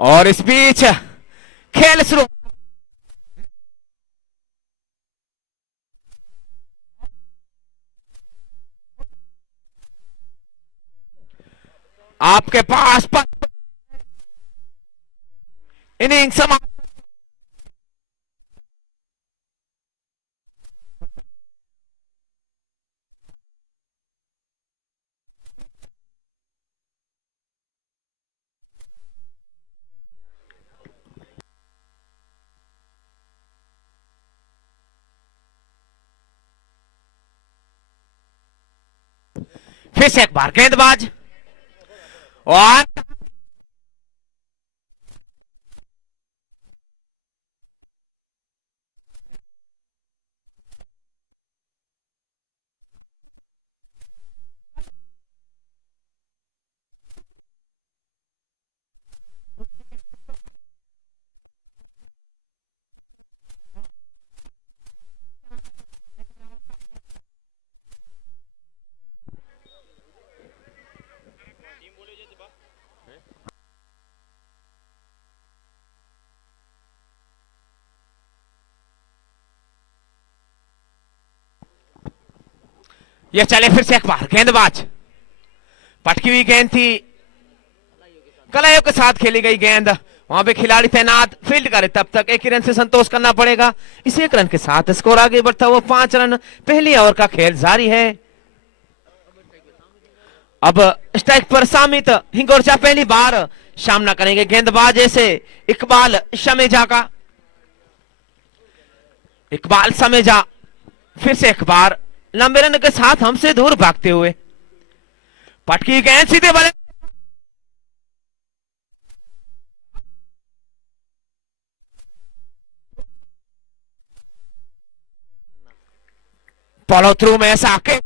और इस बीच खेल शुरू। आपके पास इनिंग समाप्त। फिर से एक बार गेंदबाज और ये चले फिर से एक बार गेंदबाज। पटकी हुई गेंद थी, कलाइयों के साथ खेली गई गेंद। वहां पे खिलाड़ी तैनात फील्ड करे, तब तक एक ही रन से संतोष करना पड़ेगा। इस एक रन के साथ स्कोर आगे बढ़ता हुआ 5 रन। पहली ओवर का खेल जारी है। अब स्ट्राइक पर सामित हिंगोरचा पहली बार सामना करेंगे गेंदबाज ऐसे इकबाल शमेजा का। इकबाल शमेजा फिर से एक बार लंबे रन के साथ हमसे दूर भागते हुए। पटकी गेंद सीधे बल्ले, फॉलो थ्रू में ऐसा आके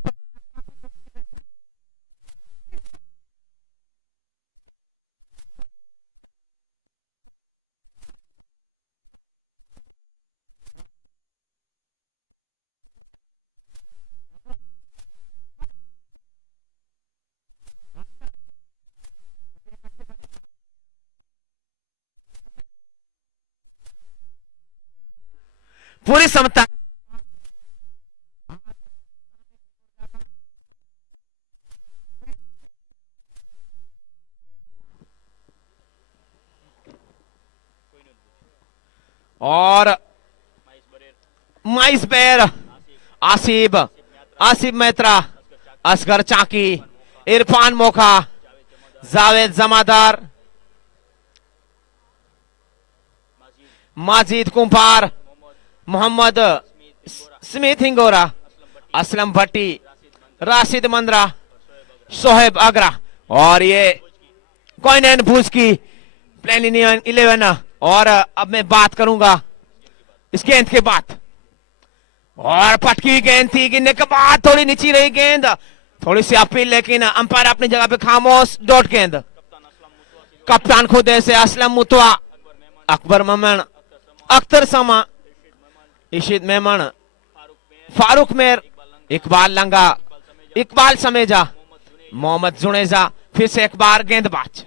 पूरी समता। और माइस बेर, आसिफ आसिफ मैत्रा, असगर चाकी, इरफान मोखा, जावेद जमादार, माजिद कुंभार, मोहम्मद स्मिथ हिंगोरा, असलम भट्टी, राशिद मंद्रा, सोहेब आगरा। और ये कॉइन भूस की प्लेन 11। और अब मैं बात करूंगा इस गेंद के बाद। और पटकी गेंद थी, गिरने के बाद थोड़ी नीची रही गेंद, थोड़ी सी अपील, लेकिन अंपायर अपनी जगह पे खामोश। डॉट गेंद। कप्तान खुद ऐसे असलम मुतवा, अकबर मेमन, अख्तर समा, इशिद मेमन, फारूक मेर, इकबाल लंगा, इकबाल समेजा, मोहम्मद जुनेजा। फिर से एक बार गेंदबाज,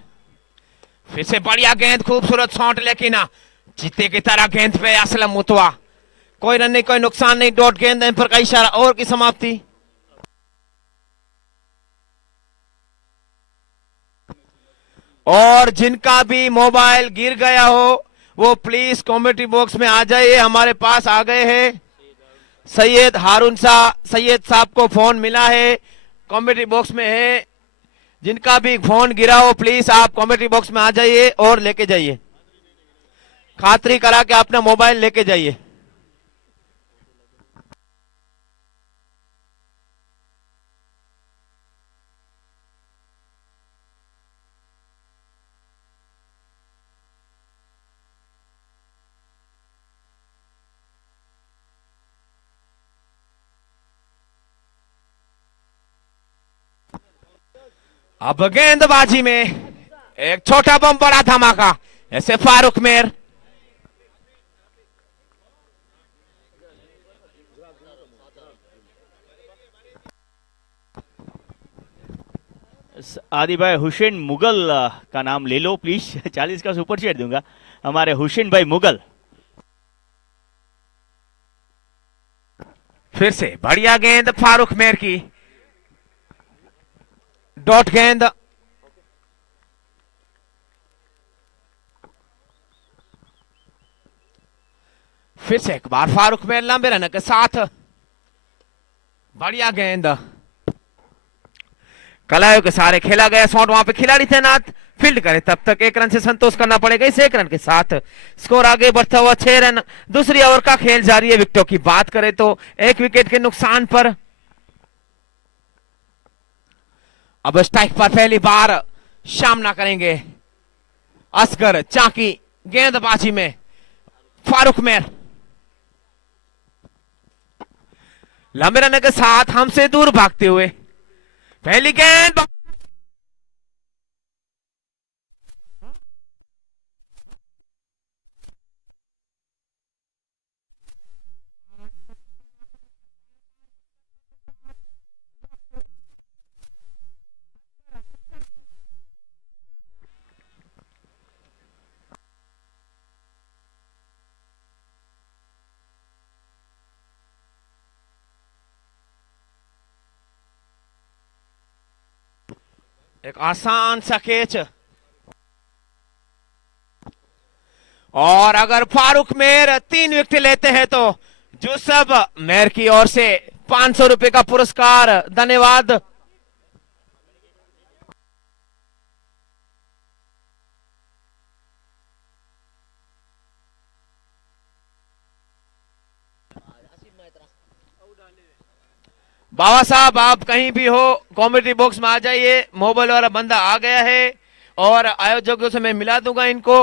फिर से बढ़िया गेंद, खूबसूरत शॉट, लेकिन चीते की तरह गेंद पे असलम मुतवा। कोई रन नहीं, कोई नुकसान नहीं। डॉट गेंद पर का इशारा, ओवर की समाप्ति। और जिनका भी मोबाइल गिर गया हो वो प्लीज कमेंट्री बॉक्स में आ जाइए। हमारे पास आ गए हैं सैयद हारून शाह। सैयद साहब को फोन मिला है, कमेंट्री बॉक्स में है। जिनका भी फोन गिरा हो प्लीज आप कमेंट्री बॉक्स में आ जाइए और लेके जाइए। खातरी करा के अपना मोबाइल लेके जाइए। अब गेंदबाजी में एक छोटा बम बड़ा धमाका, ऐसे फारूक मेर। आदि भाई हुसैन मुगल का नाम ले लो प्लीज। 40 का सुपर चैट दूंगा हमारे हुसैन भाई मुगल। फिर से बढ़िया गेंद फारूक मेर की, डॉट गेंद। फिर से एक बार फारूक मेर लंबे रन के साथ, बढ़िया गेंद, कलायों के सारे खेला गया शॉट, वहां पे खिलाड़ी तैनात, फील्ड करे तब तक 1 रन से संतोष करना पड़ेगा। इस 1 रन के साथ स्कोर आगे बढ़ता हुआ 6 रन। दूसरी ओवर का खेल जारी है। विकेटों की बात करें तो 1 विकेट के नुकसान पर अब स्ट्राइक पर पहली बार सामना करेंगे असगर चाकी। गेंदबाजी में फारूक मेर लंबे रन के साथ हमसे दूर भागते हुए, पहली गेंद एक आसान सा कैच, और अगर फारूक मेर 3 विकेट लेते हैं तो जो सब मेर की ओर से 500 रुपए का पुरस्कार। धन्यवाद। बाबा साहब आप कहीं भी हो कॉमेडी बॉक्स में आ जाइए, मोबाइल वाला बंदा आ गया है और आयोजकों से मैं मिला दूंगा इनको।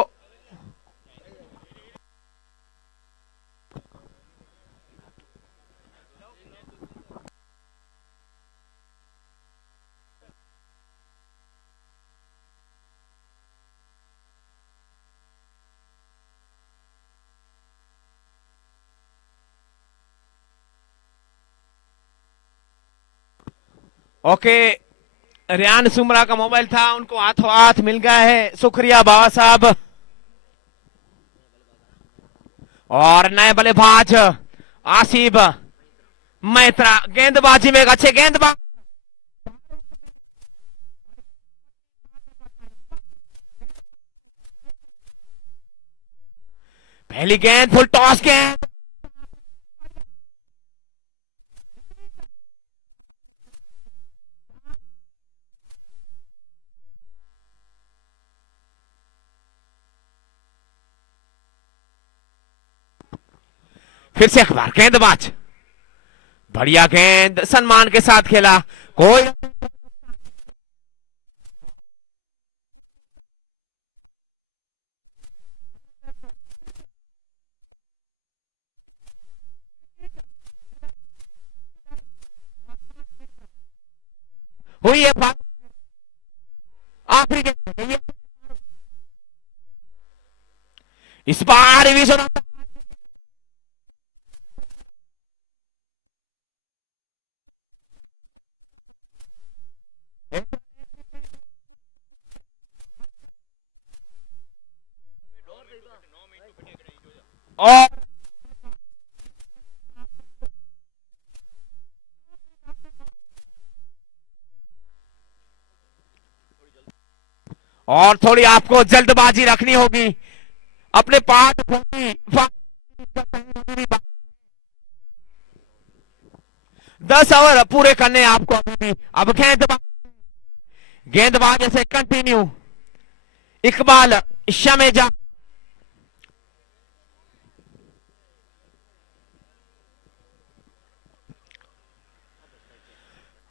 ओके, रियान सुमरा का मोबाइल था, उनको हाथों हाथ मिल गया है, शुक्रिया बाबा साहब। और नए बल्लेबाज आसिफ मैत्रा, गेंदबाजी में एक अच्छे गेंदबाज, पहली गेंद फुल टॉस गेंद, फिर से अखबार गेंदबाज, बढ़िया गेंद, सम्मान के साथ खेला, कोई हुई है आखिरी गेंद, इस बार भी सुना। और थोड़ी आपको जल्दबाजी रखनी होगी, अपने पाठ 10 ओवर पूरे करने आपको अभी भी। अब गेंदबाज से कंटिन्यू, इकबाल शमेजा,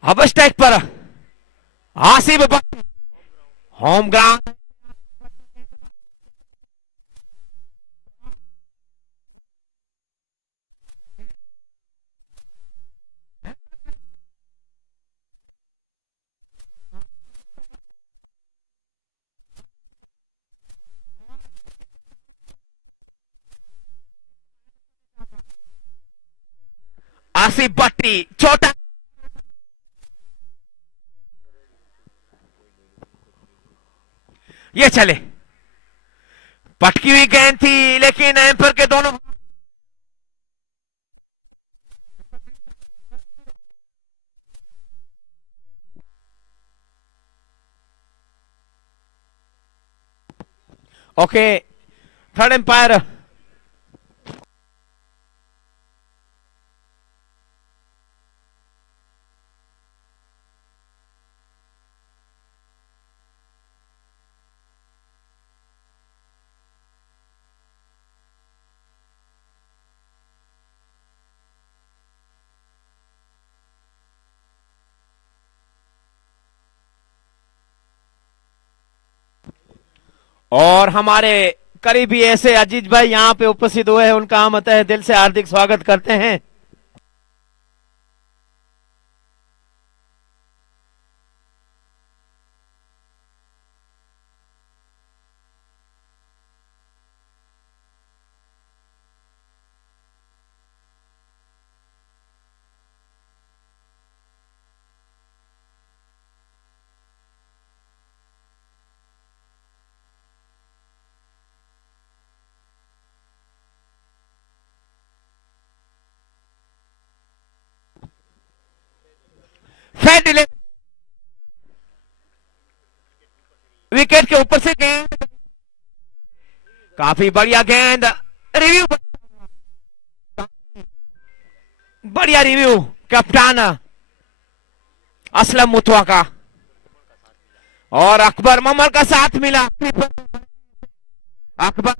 अब स्ट्राइक पर आसिफ होम ग्राउंड, आसिफ भट्टी छोटा, ये चले, पटकी हुई गेंद थी लेकिन एम्पर के दोनों ओके, थर्ड एम्पायर। और हमारे करीबी ऐसे अजीज भाई यहाँ पे उपस्थित हुए हैं, उनका हम तहे दिल से हार्दिक स्वागत करते हैं। फेड डिलीवरी, विकेट के ऊपर से गेंद, काफी बढ़िया गेंद, रिव्यू, बढ़िया रिव्यू कप्तान असलम मुतवा का, और अकबर ममर का साथ मिला। अकबर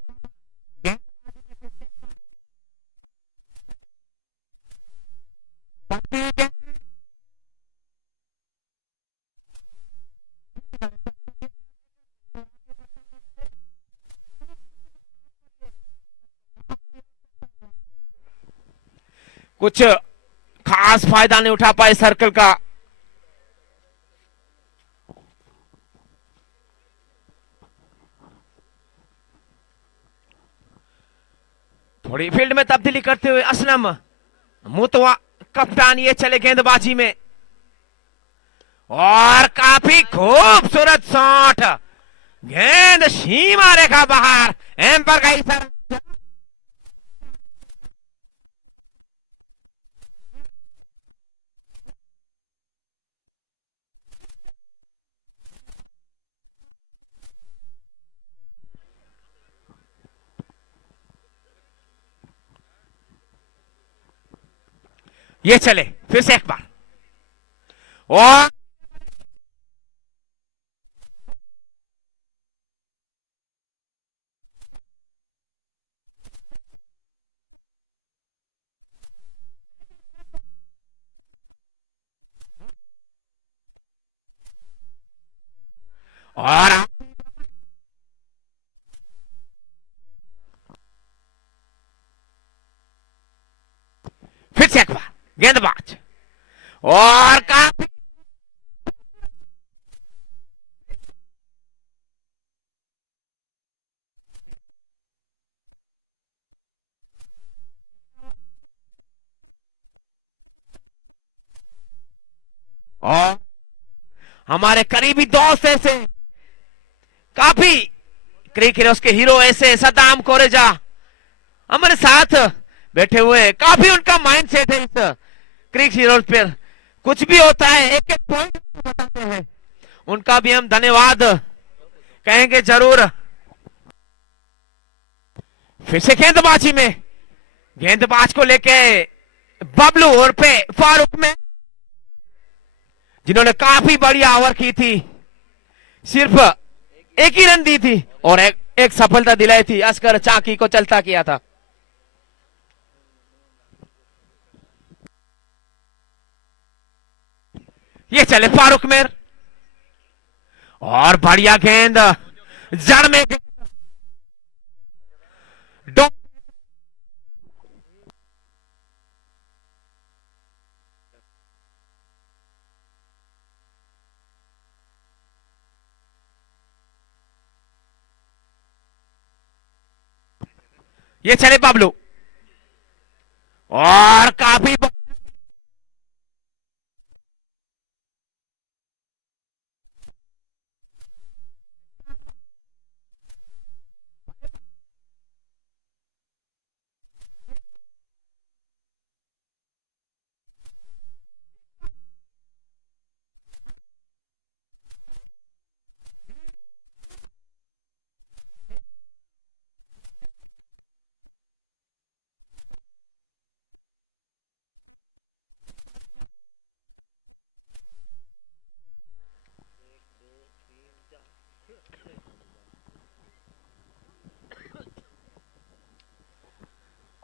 कुछ खास फायदा नहीं उठा पाए सर्कल का। थोड़ी फील्ड में तब्दीली करते हुए असलम मुतवा कप्तान, ये चले गेंदबाजी में, और काफी खूबसूरत शॉट, गेंद सीमा रेखा बाहर, एम्पर का इशारा। ये चले फिर से एक बार, और फिर से एक बार गेंदबाज, और काफी और हमारे करीबी दोस्त ऐसे, काफी क्रिकेट के हीरो ऐसे सदाम कोरेजा हमारे साथ बैठे हुए, काफी उनका माइंड सेट है इस क्रिकेट हीरो पे, कुछ भी होता है एक एक पॉइंट बताते हैं, उनका भी हम धन्यवाद कहेंगे जरूर। फिर से गेंदबाजी में, गेंदबाज को लेके बबलू और पे फारूक में, जिन्होंने काफी बढ़िया ओवर की थी, सिर्फ एक ही रन दी थी और एक सफलता दिलाई थी, असगर चाकी को चलता किया था। ये चले फारूक मेर, और बढ़िया गेंद जड़ में ये चले बबलू, और काफी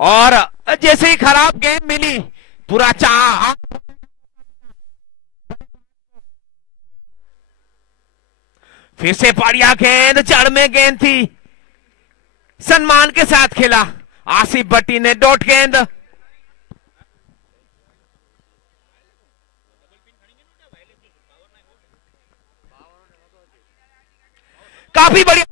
और जैसे ही खराब गेंद मिली, पूरा चाह, फिर से बढ़िया गेंद, जड़ में गेंद थी, सम्मान के साथ खेला आसिफ भट्टी ने डॉट गेंद। काफी बढ़िया,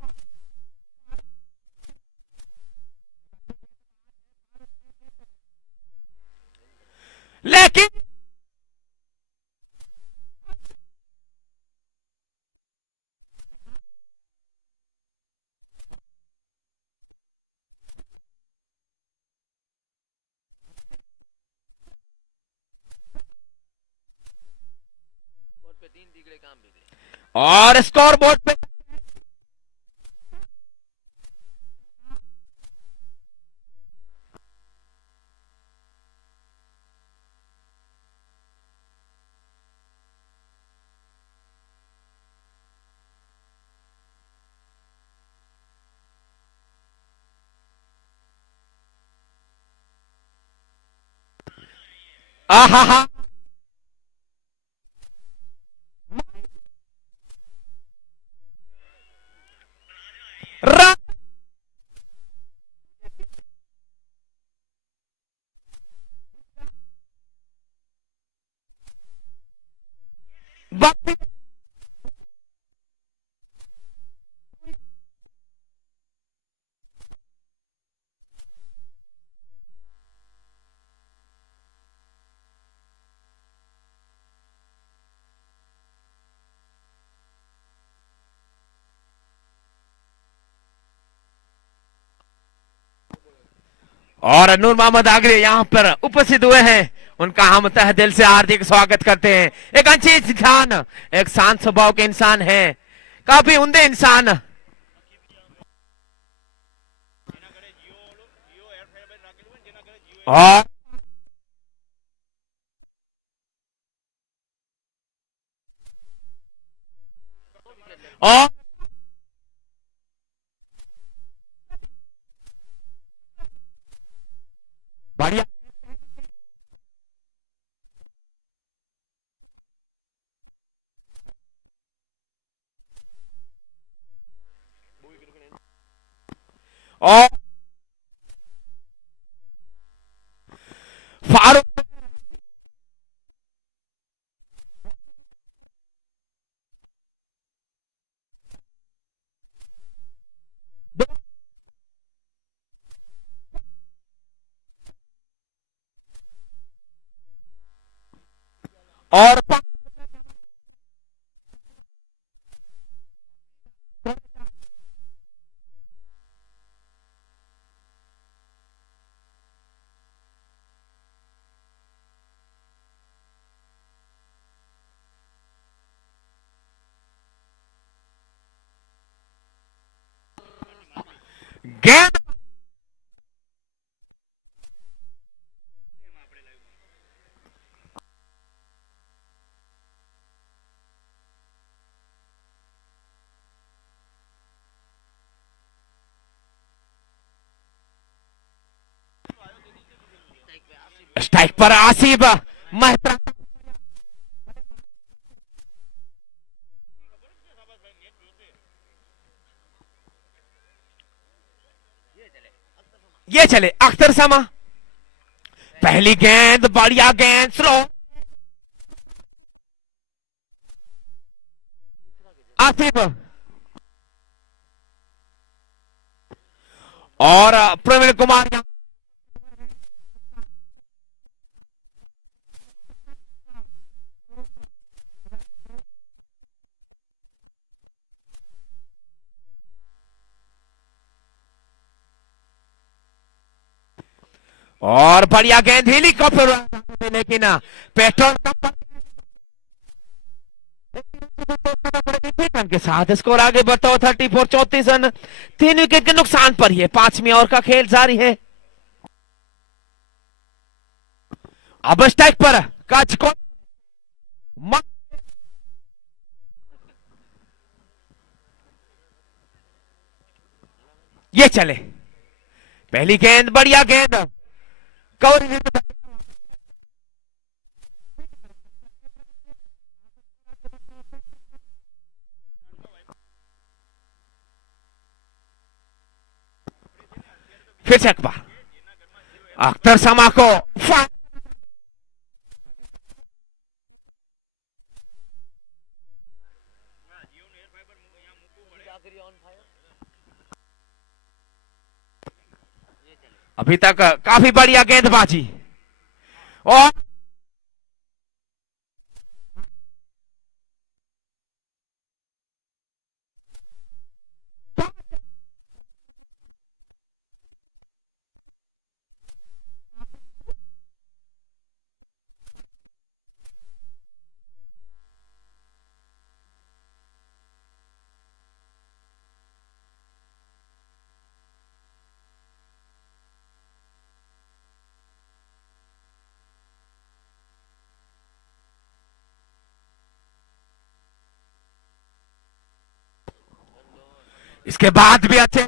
लेकिन और स्कोर बोर्ड पे आहा, रन, वापस। और नूर मोहम्मद आगरे यहाँ पर उपस्थित हुए हैं, उनका हम तहे दिल से हार्दिक स्वागत करते हैं। एक अच्छे इंसान, एक शांत स्वभाव के इंसान है, काफी उम्दे इंसान। और और बढ़िया, और फारूक, और गेंद, स्ट्राइक पर आसिफ मेहता, ये चले अख्तर समा, पहली गेंद, बढ़िया गेंद, स्लो, आसिफ, और प्रवीण कुमार यहाँ, और बढ़िया गेंद, हेलीकॉप्टर, लेकिन पेट्रोल रन के साथ स्कोर आगे बढ़ता हुआ 34-34 रन, 3 विकेट के नुकसान पर ही है। 5वीं ओवर का खेल जारी है। अब स्ट्राइक पर कच को ये चले, पहली गेंद, बढ़िया गेंद, कवर फिर से एक बार अख्तर समा को अभी तक काफी बढ़िया गेंदबाजी और इसके बाद भी अच्छे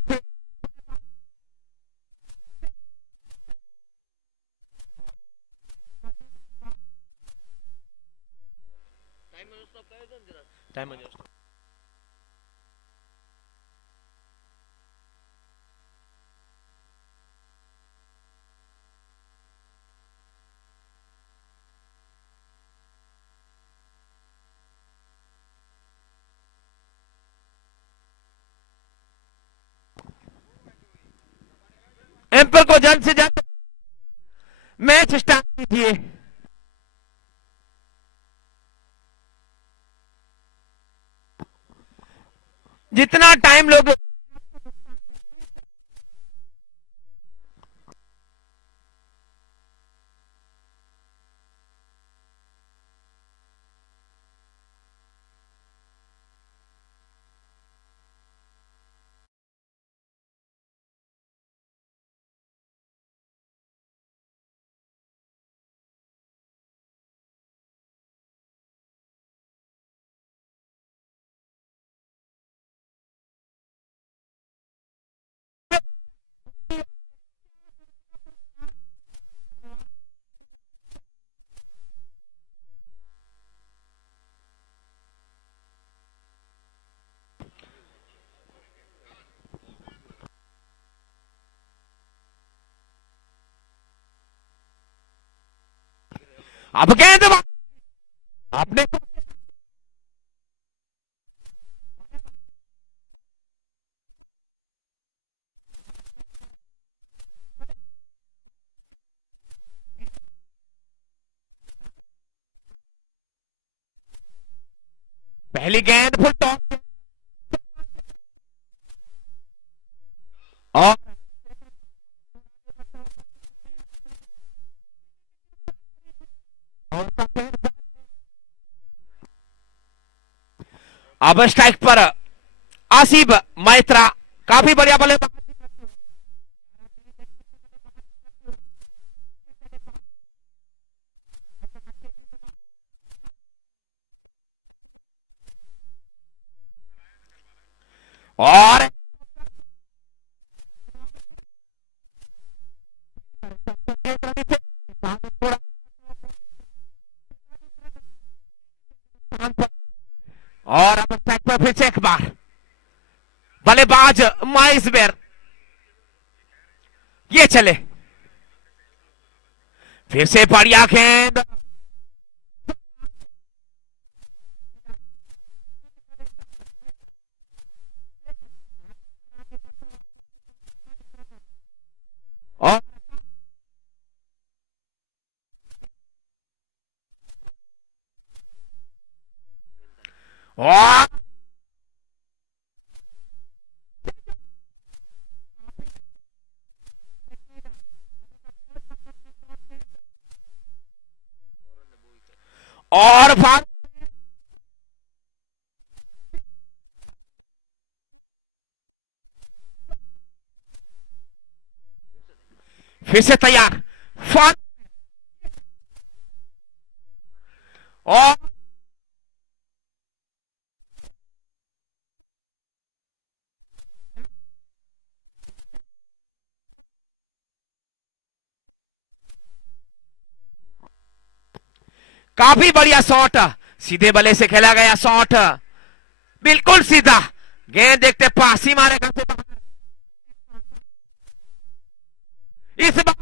टाइम एम्पर को जल्द से जल्द मैच स्टार्ट कीजिए। जितना टाइम लोग अब गेंदबाज आपने पहली गेंद फुल टॉस और अब स्ट्राइक पर आसिफ मैत्रा काफी बढ़िया बल्लेबाज और और अब स्ट्राइक पर फिर से एक बार बल्लेबाज माइसबेर ये चले फिर से बढ़िया गेंद और और और फिर से तैयार फन और काफी बढ़िया शॉट, सीधे बल्ले से खेला गया शॉट, बिल्कुल सीधा। गेंद देखते पास ही मारेगा इस बार।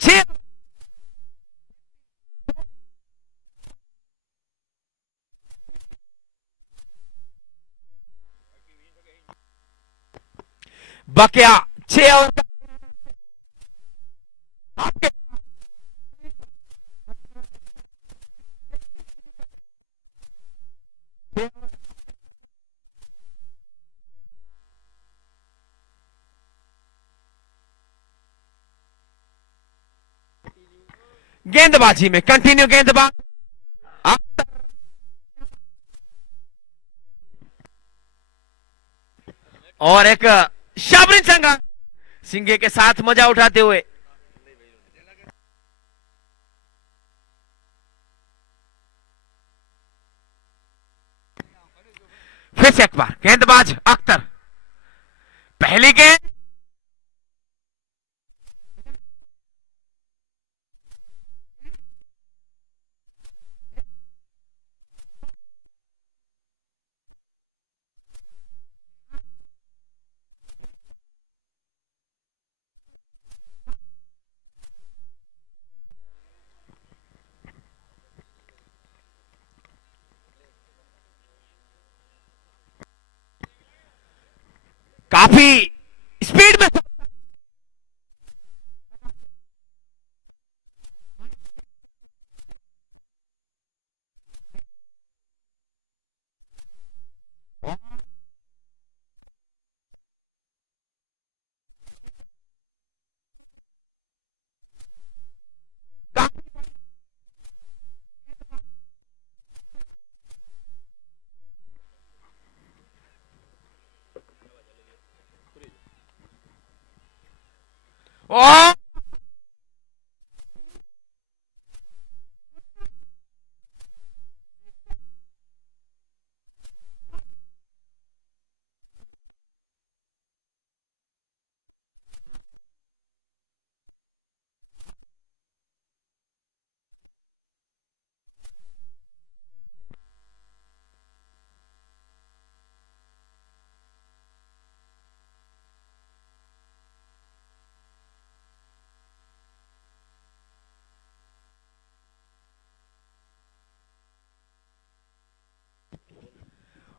छह बकिया 6 ओवर आपके गेंदबाजी में कंटिन्यू गेंदबाज और एक शाबरिन संघा सिंगे के साथ मजा उठाते हुए फिर से एक बार गेंदबाज अख्तर, पहली गेंद काफी स्पीड में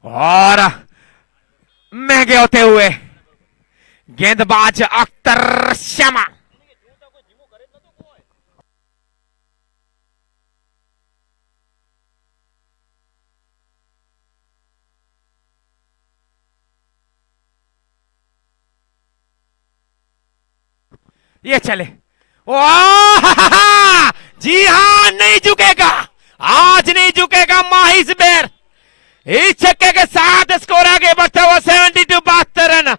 और महंगे होते हुए गेंदबाज अख्तर शमा, ये चले। वाह जी हां, नहीं झुकेगा, आज नहीं झुकेगा माहिस बेर। इस छक्के के साथ स्कोर आगे बढ़ता हुआ 72 72 रन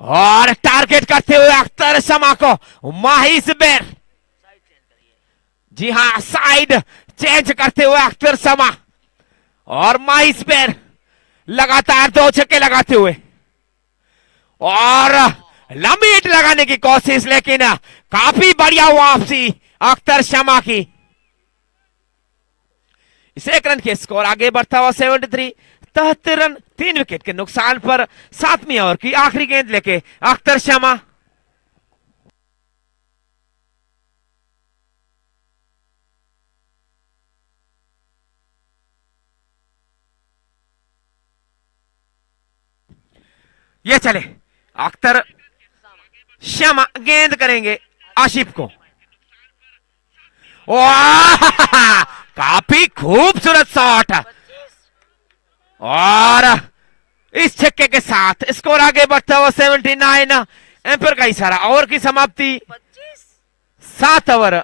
और टारगेट करते हुए अख्तर शमा को माहिस बेर। जी हां, साइड चेंज करते हुए अख्तर शमा और माहिस बेर लगातार 2 छक्के लगाते हुए और लंबी हिट लगाने की कोशिश, लेकिन काफी बढ़िया वापसी अख्तर शमा की। इस 1 रन के स्कोर आगे बढ़ता हुआ 73 73 रन, 3 विकेट के नुकसान पर 7वीं ओवर की आखिरी गेंद लेके अख्तर शमा। ये चले, अख्तर शमा गेंद करेंगे आशिफ को। काफी खूबसूरत शॉट और इस छक्के के साथ स्कोर आगे बढ़ता हुआ 79। एम्पायर का इशारा, ओवर की समाप्ति 7 ओवर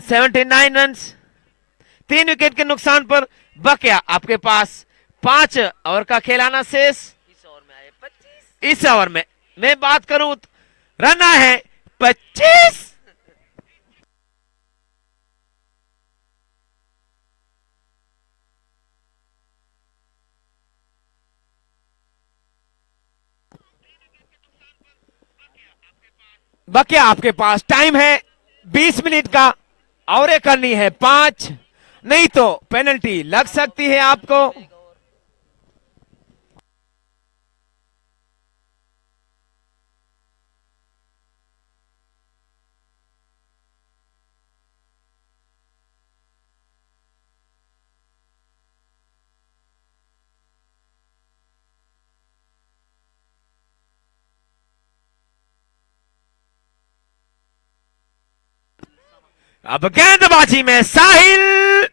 79 रन, 3 विकेट के नुकसान पर बकिया आपके पास 5 ओवर का खेलाना शेष। इस ओवर में मैं बात करूं रन है 25। बकिया आपके पास टाइम है 20 मिनट का, और ये करनी है 5, नहीं तो पेनल्टी लग सकती है आपको। अब गेंदबाजी में साहिल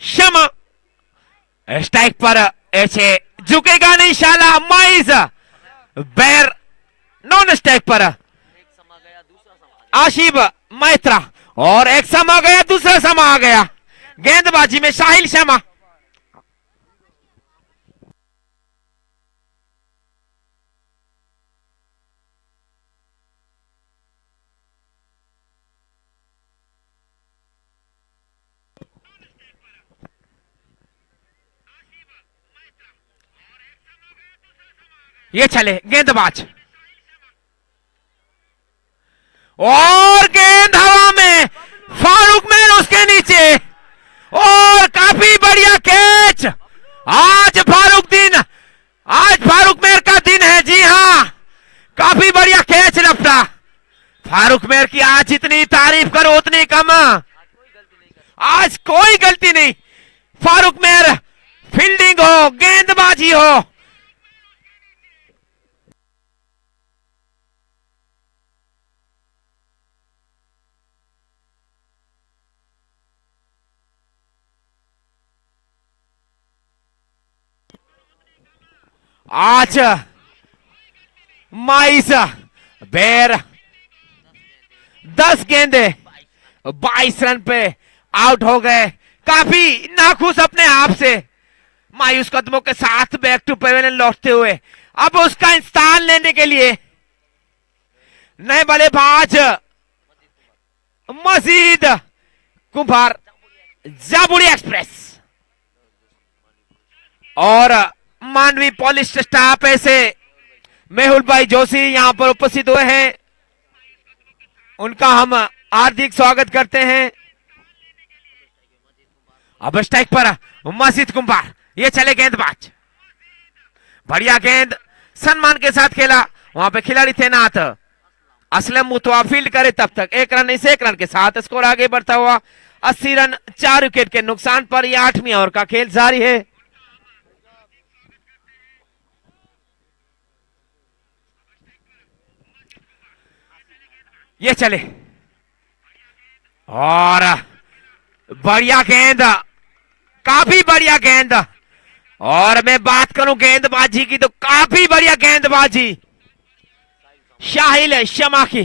शमा, स्ट्राइक पर ऐसे झुकेगा नहीं शाला माइज बैर, नॉन स्ट्राइक पर आशिब मैत्रा, और एक सम आ गया, दूसरा सम आ गया। गेंदबाजी में साहिल शमा। ये चले गेंदबाज, और गेंद हवा में, फारूक मैन उसके नीचे, और काफी बढ़िया कैच। आज फारूक मेर का दिन है, जी हां, काफी बढ़िया कैच लपटा। फारूक मेर की आज जितनी तारीफ करो उतनी कम। आज कोई गलती नहीं, फारूक मेर फील्डिंग हो, गेंदबाजी हो। आज माइस बेर 10 गेंदे 22 रन पे आउट हो गए, काफी नाखुश अपने आप से, मायूस कदमों के साथ बैक टू पेवेलियन लौटते हुए अब उसका स्थान लेने के लिए नए बल्लेबाज मजीद कुमार, जाबुड़ी एक्सप्रेस और मानवी पॉलिश स्टाफ ऐसे मेहुल भाई जोशी यहां पर उपस्थित हुए हैं, उनका हम हार्दिक स्वागत करते हैं। अब स्ट्राइक पर मजीद कुमार, ये चले गेंदबाज, बढ़िया गेंद, सम्मान के साथ खेला, वहां पे खिलाड़ी तैनात असलम मुतवा फील्ड करे तब तक 1 रन से 1 रन के साथ स्कोर आगे बढ़ता हुआ 80 रन 4 विकेट के नुकसान पर यह 8वीं ओवर का खेल जारी है। ये चले, और बढ़िया गेंद, काफी बढ़िया गेंद, और मैं बात करूं गेंदबाजी की तो काफी बढ़िया गेंदबाजी शाहिल शमा की।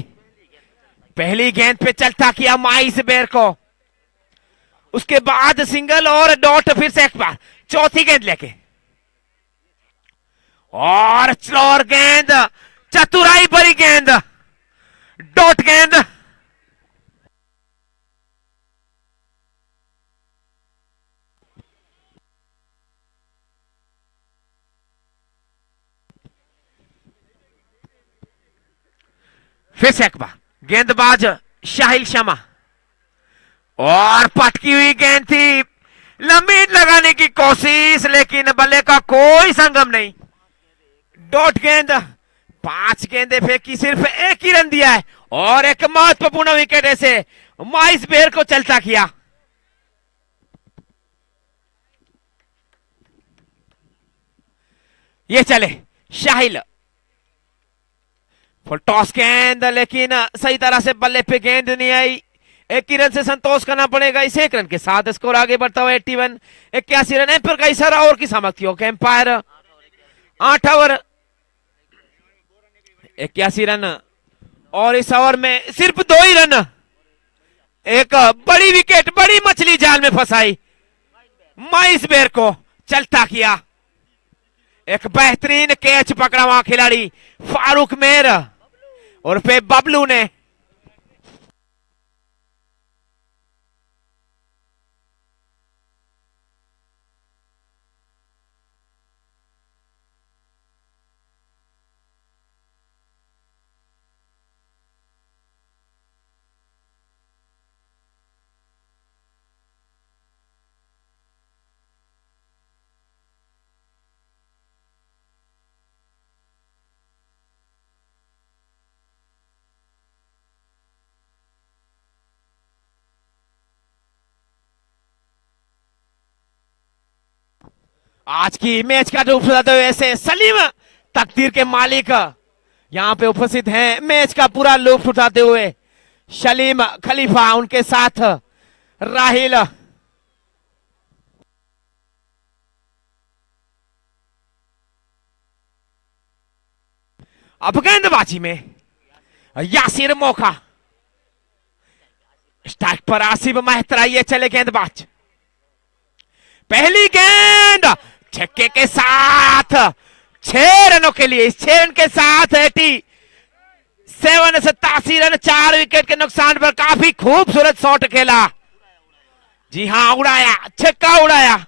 पहली गेंद पे चलता किया माइस बेर को, उसके बाद सिंगल और डॉट, फिर से एक बार चौथी गेंद लेके, और स्लोअर गेंद, चतुराई भरी गेंद, डॉट गेंद। फिर से एक बार गेंदबाज शाहिल शमा, और पटकी हुई गेंद थी, लंबी लगाने की कोशिश, लेकिन बल्ले का कोई संगम नहीं, डॉट गेंद। 5 गेंदे फेंकी, सिर्फ 1 ही रन दिया है, और एक महत्वपूर्ण विकेट ऐसे माइस बेर को चलता किया। ये चले शाहिल, फुल टॉस गेंद, लेकिन सही तरह से बल्ले पे गेंद नहीं आई, 1 ही रन से संतोष करना पड़ेगा। इस 1 रन के साथ स्कोर आगे बढ़ता हुआ 81, 81 रन पर का इशारा और की सहमति हो, एम्पायर 8 ओवर 81 रन, और इस ओवर में सिर्फ 2 ही रन, एक बड़ी विकेट, बड़ी मछली जाल में फंसाई, माइस बेर को चलता किया। एक बेहतरीन कैच पकड़ा वहां खिलाड़ी फारूक मेर और पे बबलू ने। आज की मैच का रूप सुधारते हुए ऐसे सलीम तकदीर के मालिक यहाँ पे उपस्थित हैं। मैच का पूरा लुत्फ उठाते हुए सलीम खलीफा, उनके साथ राहिल। अब गेंदबाजी में यासिर मौका, स्ट्राइक पर आसिफ मेहतरा, ये चले गेंदबाज। पहली गेंद छक्के के साथ 6 रनों के लिए, 6 रन के साथ 87 रन, 4 विकेट के नुकसान पर काफी खूबसूरत शॉट खेला। जी हां, उड़ाया, छक्का उड़ाया।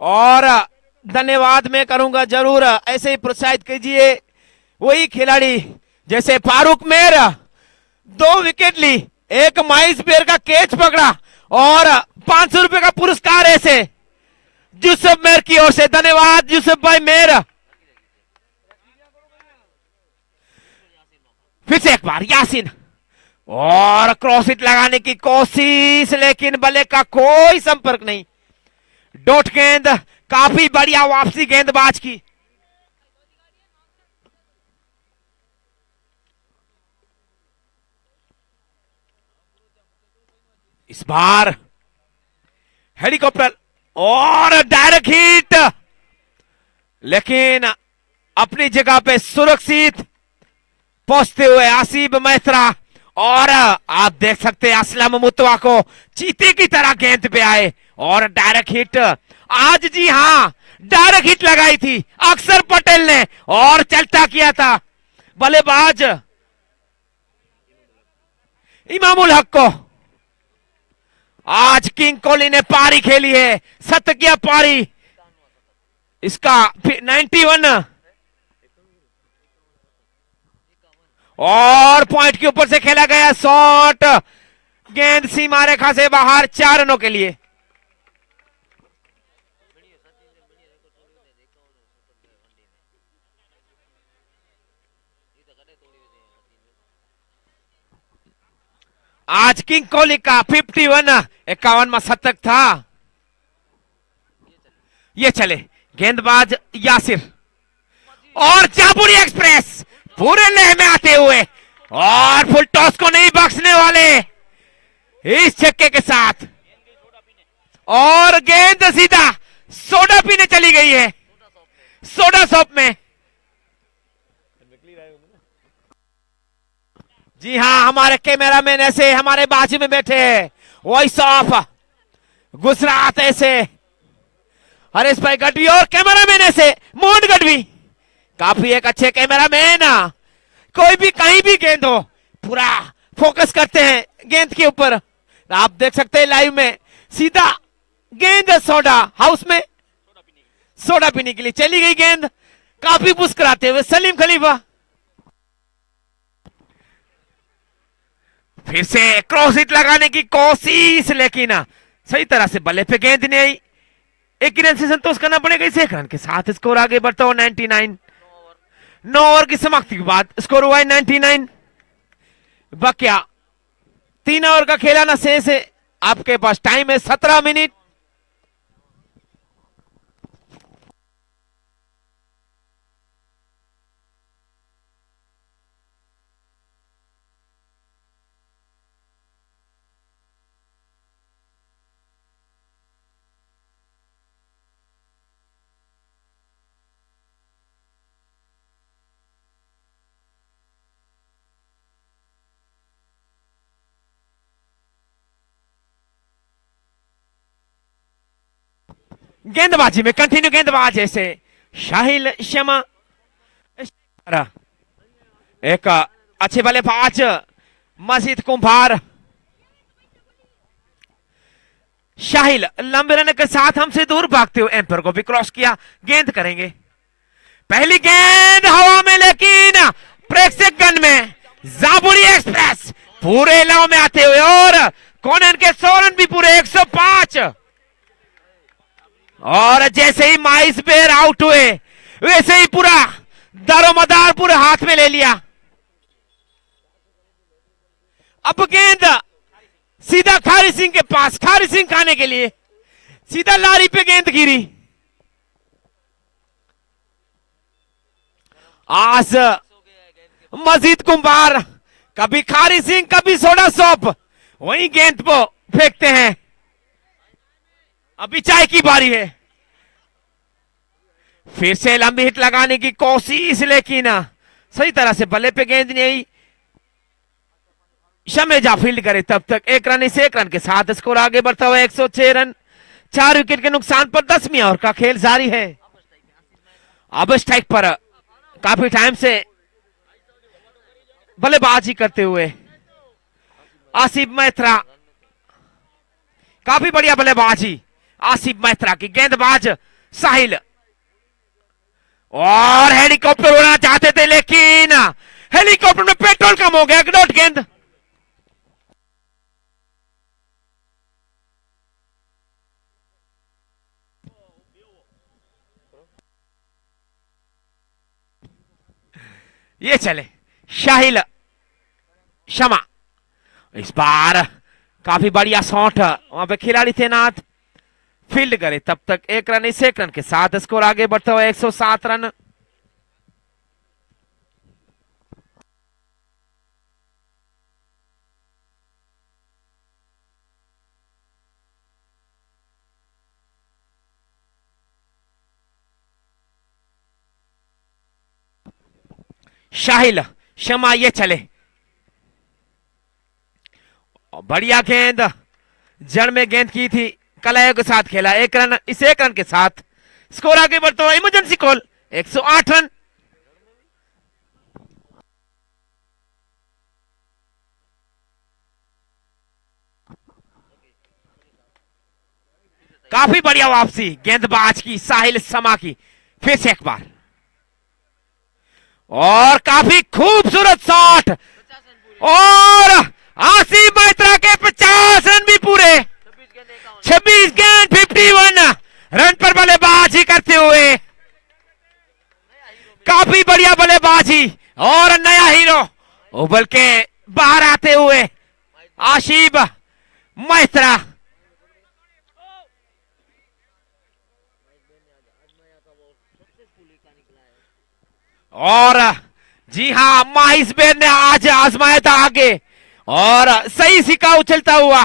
और धन्यवाद मैं करूंगा जरूर, ऐसे ही प्रोत्साहित कीजिए वही खिलाड़ी जैसे फारूक मेहर, 2 विकेट ली, एक माइस बेर का कैच पकड़ा और 500 रुपए का पुरस्कार ऐसे यूसुफ मेहर की ओर से। धन्यवाद यूसुफ भाई मेहर। फिर से एक बार यासीन, और क्रॉस हिट लगाने की कोशिश, लेकिन बल्ले का कोई संपर्क नहीं। डॉट गेंद, काफी बढ़िया वापसी गेंदबाज की। इस बार हेलीकॉप्टर और डायरेक्ट हिट, लेकिन अपनी जगह पे सुरक्षित पहुंचते हुए आसिफ मेहतरा। और आप देख सकते हैं असलम मुतवा को चीते की तरह गेंद पे आए और डायरेक्ट हिट। आज जी हां, डायरेक्ट हिट लगाई थी अक्षर पटेल ने और चलता किया था बल्लेबाज इमामुल हक को। आज किंग कोहली ने पारी खेली है, शतकीय पारी, इसका 91 और पॉइंट के ऊपर से खेला गया शॉट, गेंद सीमा रेखा से बाहर, 4 रनों के लिए। आज किंग कोहली का 51 शतक था। ये चले गेंदबाज यासिर, और जाबुरी एक्सप्रेस पूरे लय में आते हुए और फुल टॉस को नहीं बख्शने वाले इस छक्के के साथ। और गेंद सीधा सोडा पीने चली गई है, सोडा शॉप में। जी हां, हमारे कैमरामैन ऐसे हमारे बाजू में बैठे हैं, वॉइस ऑफ गुजरात ऐसे हरीश भाई गढ़वी, और कैमरामैन ऐसे मोहन गढ़वी, काफी एक अच्छे कैमरामैन। कोई भी कहीं भी गेंद हो पूरा फोकस करते हैं गेंद के ऊपर। आप देख सकते हैं लाइव में, सीधा गेंद सोडा हाउस में, सोडा पीने के लिए चली गई गेंद, काफी मुस्कुराते हुए सलीम खलीफा। फिर से क्रॉस हिट लगाने की कोशिश, लेकिन सही तरह से बल्ले पे गेंद नहीं आई। 1 रन से संतोष करना पड़ेगा इसे। 1 रन के साथ स्कोर आगे बढ़ता हुआ 99। 9 ओवर की समाप्ति के बाद स्कोर हुआ है 99। बकिया 3 ओवर का खेलाना शेष है, आपके पास टाइम है 17 मिनट। गेंदबाजी में कंटिन्यू गेंदबाज ऐसे शाहिल शमा, एक अच्छे बल्लेबाज मजीद कुंभार। शाहिल लंबे रन के साथ हमसे दूर भागते हुए एम्पायर को भी क्रॉस किया, गेंद करेंगे। पहली गेंद हवा में, लेकिन प्रेक्षक गन में जाबुरी एक्सप्रेस पूरे लाव में आते हुए, और कोनन के 100 रन भी पूरे 105। और जैसे ही माइस बेर आउट हुए वैसे ही पूरा दारोमदार पूरे हाथ में ले लिया। अब गेंद सीधा खारी सिंह के पास, खारी सिंह खाने के लिए सीधा लारी पे गेंद गिरी। आज मजीद कुंभार कभी खारी सिंह कभी सोडा सॉप वही गेंद को फेंकते हैं। अभी चाय की बारी है, फिर से लंबी हिट लगाने की कोशिश, लेकिन सही तरह से बल्ले पे गेंद नहीं आई। शमेजा फील्ड करे तब तक 1 रन इस 1 रन के साथ स्कोर आगे बढ़ता हुआ 106 रन। 4 विकेट के नुकसान पर 10वीं ओवर का खेल जारी है। अब स्ट्राइक पर काफी टाइम से बल्लेबाजी करते हुए आसिफ मैत्रा, काफी बढ़िया बल्लेबाजी आसिफ मैत्रा की। गेंदबाज साहिल, और हेलीकॉप्टर उड़ाना चाहते थे लेकिन हेलीकॉप्टर में पेट्रोल कम हो गया। डॉट गेंद, ये चले शाहिल शमा। इस बार काफी बढ़िया शॉट, वहां पे खिलाड़ी तैनात, फील्ड करे तब तक 1 रन इस 1 रन के साथ स्कोर आगे बढ़ता हुआ 107 रन। शाहिल शमा, ये चले बढ़िया गेंद, जड़ में गेंद की थी, कलायों के साथ खेला। 1 रन इस 1 रन के साथ स्कोर आगे बढ़ता हुआ इमरजेंसी कॉल 108 रन। काफी बढ़िया वापसी गेंदबाज की, साहिल शमा की, फिर से एक बार, और काफी खूबसूरत शॉट, और आसिफ मैत्रा के 50 रन भी पूरे। 26 गेंद 51 रन पर बल्लेबाजी करते हुए काफी बढ़िया बल्लेबाजी, और नया हीरो उबल के बाहर आते हुए आसिफ मैत्रा। और जी हां, माहिस बेर ने आज आजमाया था आगे, और सही सिक्का उछलता हुआ,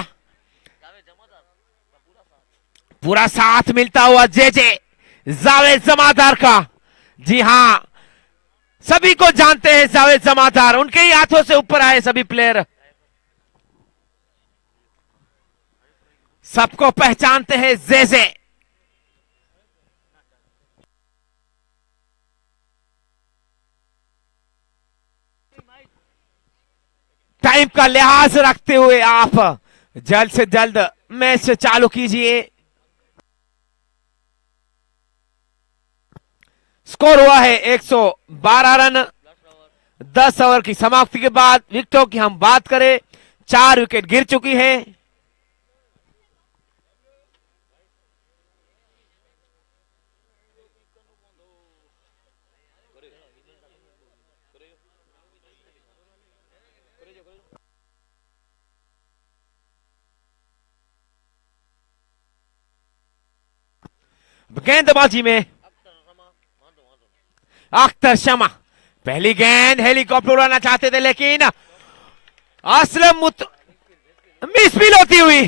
पूरा साथ मिलता हुआ जे जावेद जमादार का। जी हां, सभी को जानते हैं जावेद जमादार, उनके ही हाथों से ऊपर आए सभी प्लेयर, सबको पहचानते हैं जे। टाइम का लिहाज रखते हुए आप जल्द से जल्द मैच चालू कीजिए। स्कोर हुआ है 112 रन। 10 ओवर की समाप्ति के बाद विकेटों की हम बात करें, 4 विकेट गिर चुकी है। गेंदबाजी में अख्तर शमा, पहली गेंद हेलीकॉप्टर उड़ाना चाहते थे लेकिन असलम मिसफील होती हुई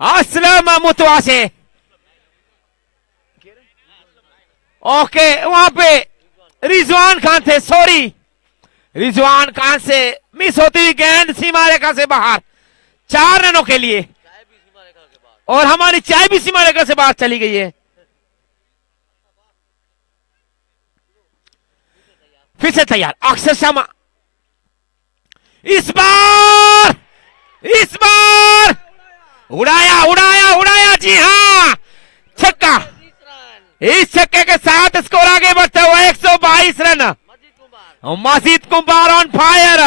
असलम मुतवा से, ओके वहां पे रिजवान खान थे, सॉरी रिजवान खान से मिस होती हुई गेंद सीमा रेखा से बाहर 4 रनों के लिए, और हमारी चाय भी सीमा रेखा से बाहर चली गई है। फिर से तैयार अक्षर शर्मा, इस बार उड़ाया उड़ाया उड़ाया, जी हां छक्का। इस छक्के के साथ स्कोर आगे बढ़ता हुआ 122 run. Majid Kumbhar on fire,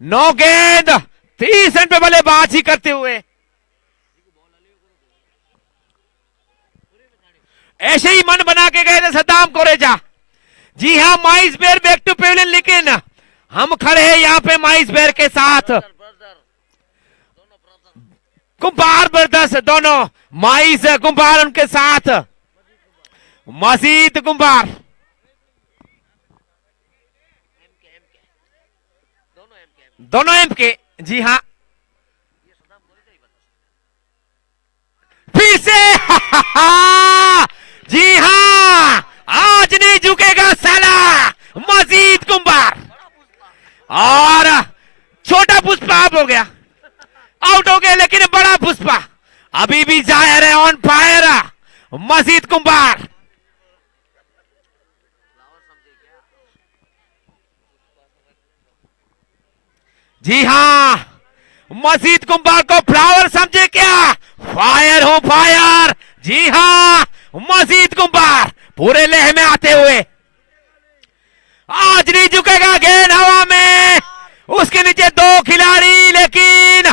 9 गेंद 30 रन पे बल्लेबाजी करते हुए ऐसे ही मन बना के गए थे सद्दाम कोरेजा। जी हाँ, माइस बेर बैक टू पेविलियन, लेकिन हम खड़े हैं यहाँ पे माइस बेर के साथ। कुंभार ब्रदर्स दोनों, माइस कुंभार उनके साथ, मजीद कुंभार, दोनों एम के। जी हाँ, फिर से जी हाँ, आज नहीं झुकेगा साला मजीद कुंभार। और छोटा पुष्पा आप हो गया, आउट हो गया, लेकिन बड़ा पुष्पा अभी भी जाहिर है ऑन फायर, मजीद कुंभार। जी हाँ, मजीद कुंभार को फ्लावर समझे क्या? फायर हो फायर। जी हाँ, मजीद कुंभार पूरे लेह में आते हुए, आज नहीं झुकेगा। गेंद हवा में, उसके नीचे दो खिलाड़ी, लेकिन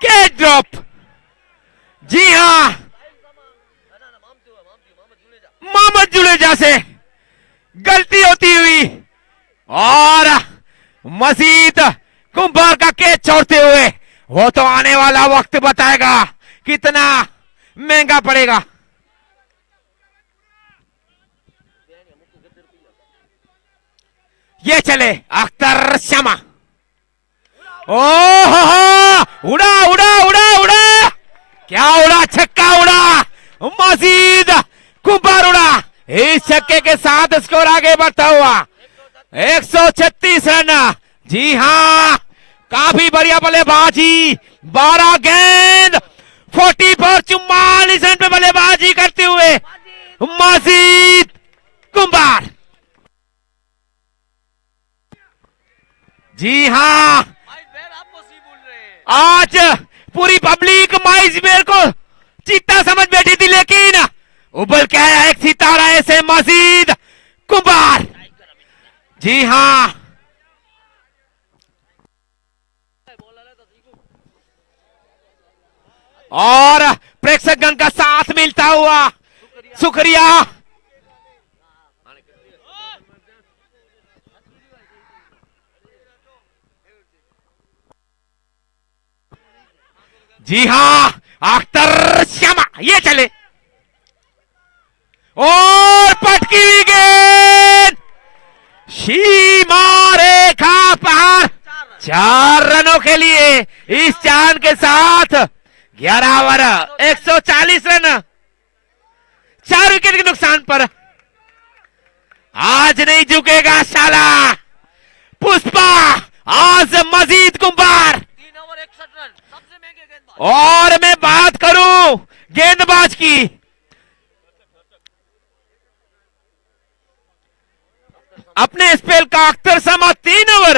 कैच ड्रॉप। जी हाँ, मोहम्मद जुलेजा से गलती होती हुई, और मजीद कुंभार का कैच छोड़ते हुए, वो तो आने वाला वक्त बताएगा कितना महंगा पड़ेगा। ये चले अख्तर शमा, ओहो, उड़ा उड़ा उड़ा उड़ा, क्या उड़ा, छक्का उड़ा, मजीद कुंभार उड़ा। इस छक्के के साथ स्कोर आगे बढ़ता हुआ 136 रन। जी हाँ, काफी बढ़िया बल्लेबाजी, 12 गेंद 40 पर 44 रन पे बल्लेबाजी करते हुए मजीद कुंभार। जी हाँ, आज पूरी पब्लिक माइस बेर को चीता समझ बैठी थी, लेकिन उबल के आया एक सितारा ऐसे मजीद कुंभार। जी हाँ, और प्रेक्षकगण का साथ मिलता हुआ शुक्रिया। जी हाँ, अख्तर शमा, ये चले, और पटकी हुई गेंद, सीमा रेखा पार। 4 रनों के लिए इस चांद के साथ 11 ओवर 140 रन, 4 विकेट के नुकसान पर। आज नहीं झुकेगा साला पुष्पा, आज मजीद कुंभार। 3 ओवर 61 रन, सबसे महंगे गेंदबाज। और मैं बात करूं गेंदबाज की, अपने स्पेल का अख्तर शमा 3 ओवर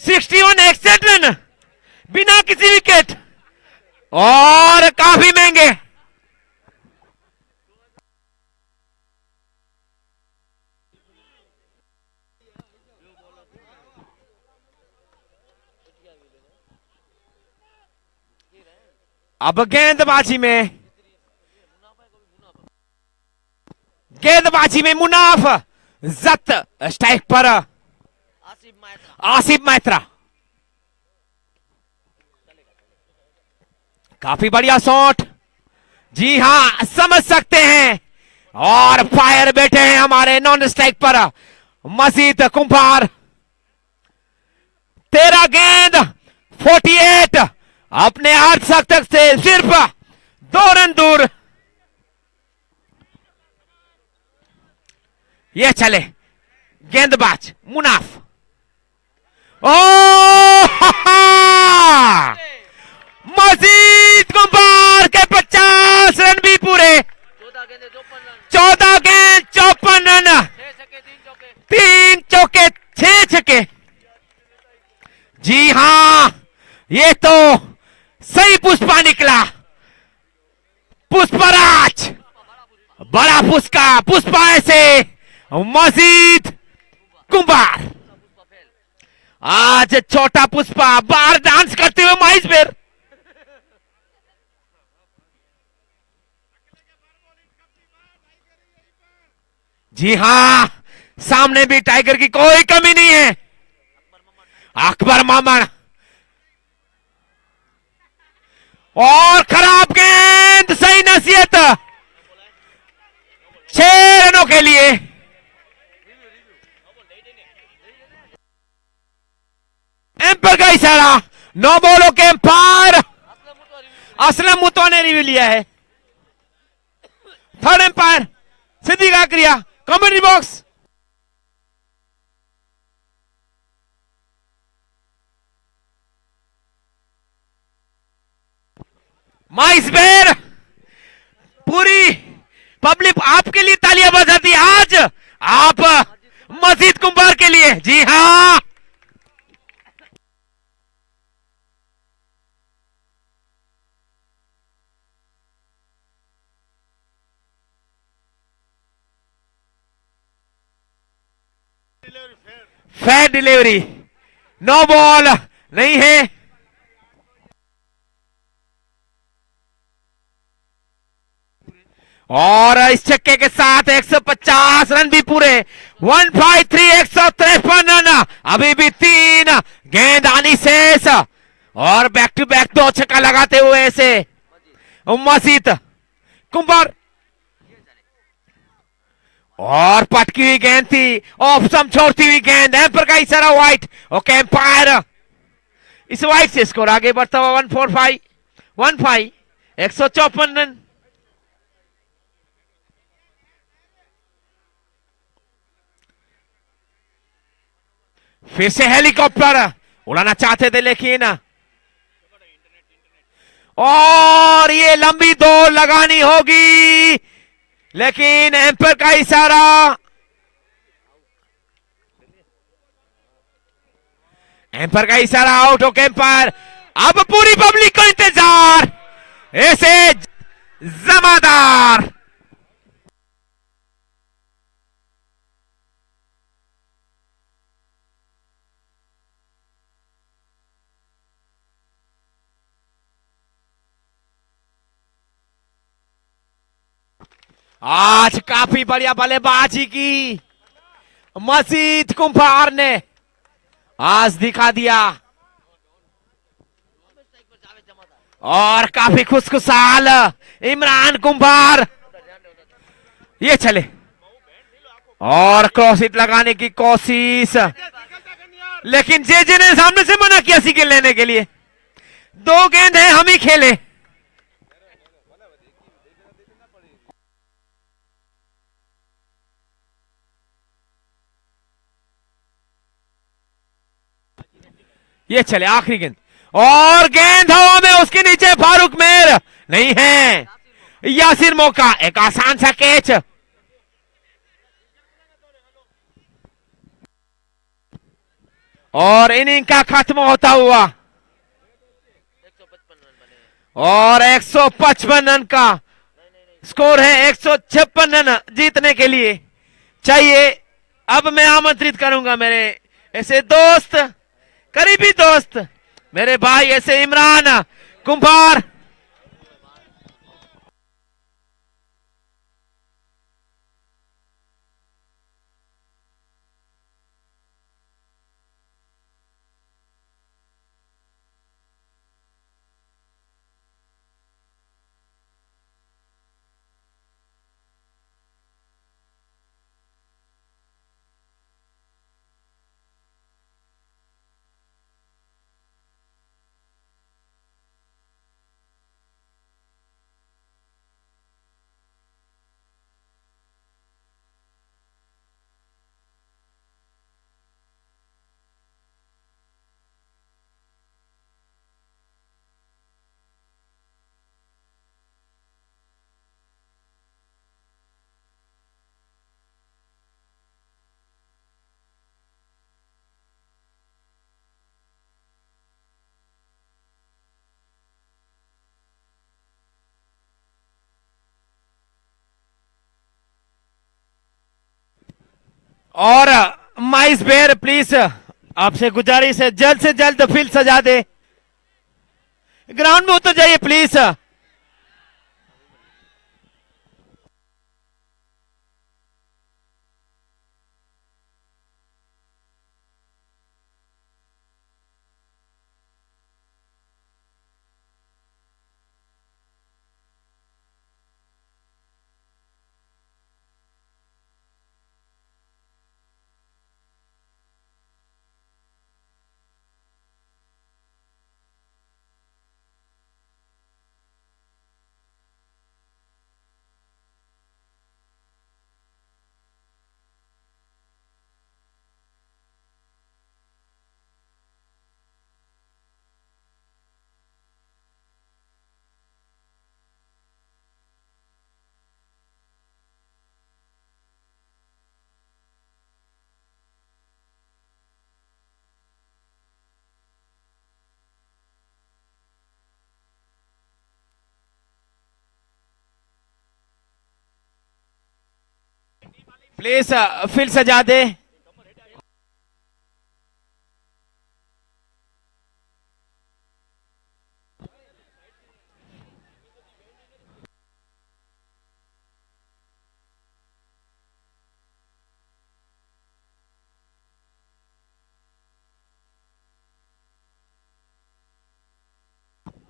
61 रन, बिना किसी विकेट, और काफी महंगे। अब गेंदबाजी में मुनाफ जत स्ट्राइक पर, आसिफ मैत्रा, काफी बढ़िया शॉट। जी हाँ, समझ सकते हैं, और फायर बैठे हैं हमारे नॉन स्ट्राइक पर मजीद कुंभार। 13 गेंद 48, अपने 8 शतक से सिर्फ 2 रन दूर। ये चले गेंदबाज मुनाफ, ओ मजीद कुंभार के 50 रन भी पूरे। 14 गेंद 54 रन, 3 चौके 6 छक्के। जी हाँ, ये तो सही पुष्पा निकला, पुष्पराज, बड़ा पुष्पा ऐसे मजीद कुंभार। आज छोटा पुष्पा बाहर डांस करते हुए माइस बेर। जी हां, सामने भी टाइगर की कोई कमी नहीं है। अकबर मोहम्मद और खराब गेंद, सही नसीहत, 6 रनों के लिए। एम्पायर का इशारा, 9 बॉलों के एम्पायर असलम मुतो ने रिव्यू लिया है। Third umpire Siddique Akaria, commentary box. माइस बेर, पूरी पब्लिक आपके लिए तालियां बजाती है आज, आप मजीद कुंभार के लिए। जी हां, फेयर डिलीवरी, नो बॉल नहीं है। और इस छक्के के साथ 150 रन भी पूरे, 153, 153 रन। अभी भी 3 गेंद आनी शेष और बैक टू बैक 2 छक्का लगाते हुए ऐसे मजीद कुंभार। और पटकी हुई गेंद थी, ऑप्शन छोड़ती हुई गेंद, एम्पायर का इशारा व्हाइट। ओके एम्पायर, इस व्हाइट से स्कोर आगे बढ़ता हुआ 145, 154 रन। फिर से हेलीकॉप्टर उड़ाना चाहते थे लेकिन, और ये लंबी दौड़ लगानी होगी लेकिन एम्पायर का इशारा। एम्पायर का इशारा आउट। ओके एम्पायर, अब पूरी पब्लिक को इंतजार, ऐसे जमादार। आज काफी बढ़िया बल्लेबाजी की मजीद कुंभार ने आज दिखा दिया, और काफी खुशखुशाल इमरान कुंभार। ये चले और क्रॉस हिट लगाने की कोशिश, लेकिन जे ने सामने से मना किया सिक्के लेने के लिए। 2 गेंद है, हम ही खेले। ये चले आखिरी गेंद, और गेंद हवा में, उसके नीचे फारूक मेहर नहीं है। यासिर मौका, एक आसान सा कैच, और इनिंग का खत्म होता हुआ, और 155 रन का स्कोर है। 156 रन जीतने के लिए चाहिए। अब मैं आमंत्रित करूंगा मेरे ऐसे दोस्त, करीबी दोस्त, मेरे भाई ऐसे इमरान कुंभार। और माइस बेर प्लीज, आपसे गुजारिश है जल्द से जल्द फील्ड सजा दे, ग्राउंड में उतर जाइए प्लीज। प्लीज फील्ड सजा दे।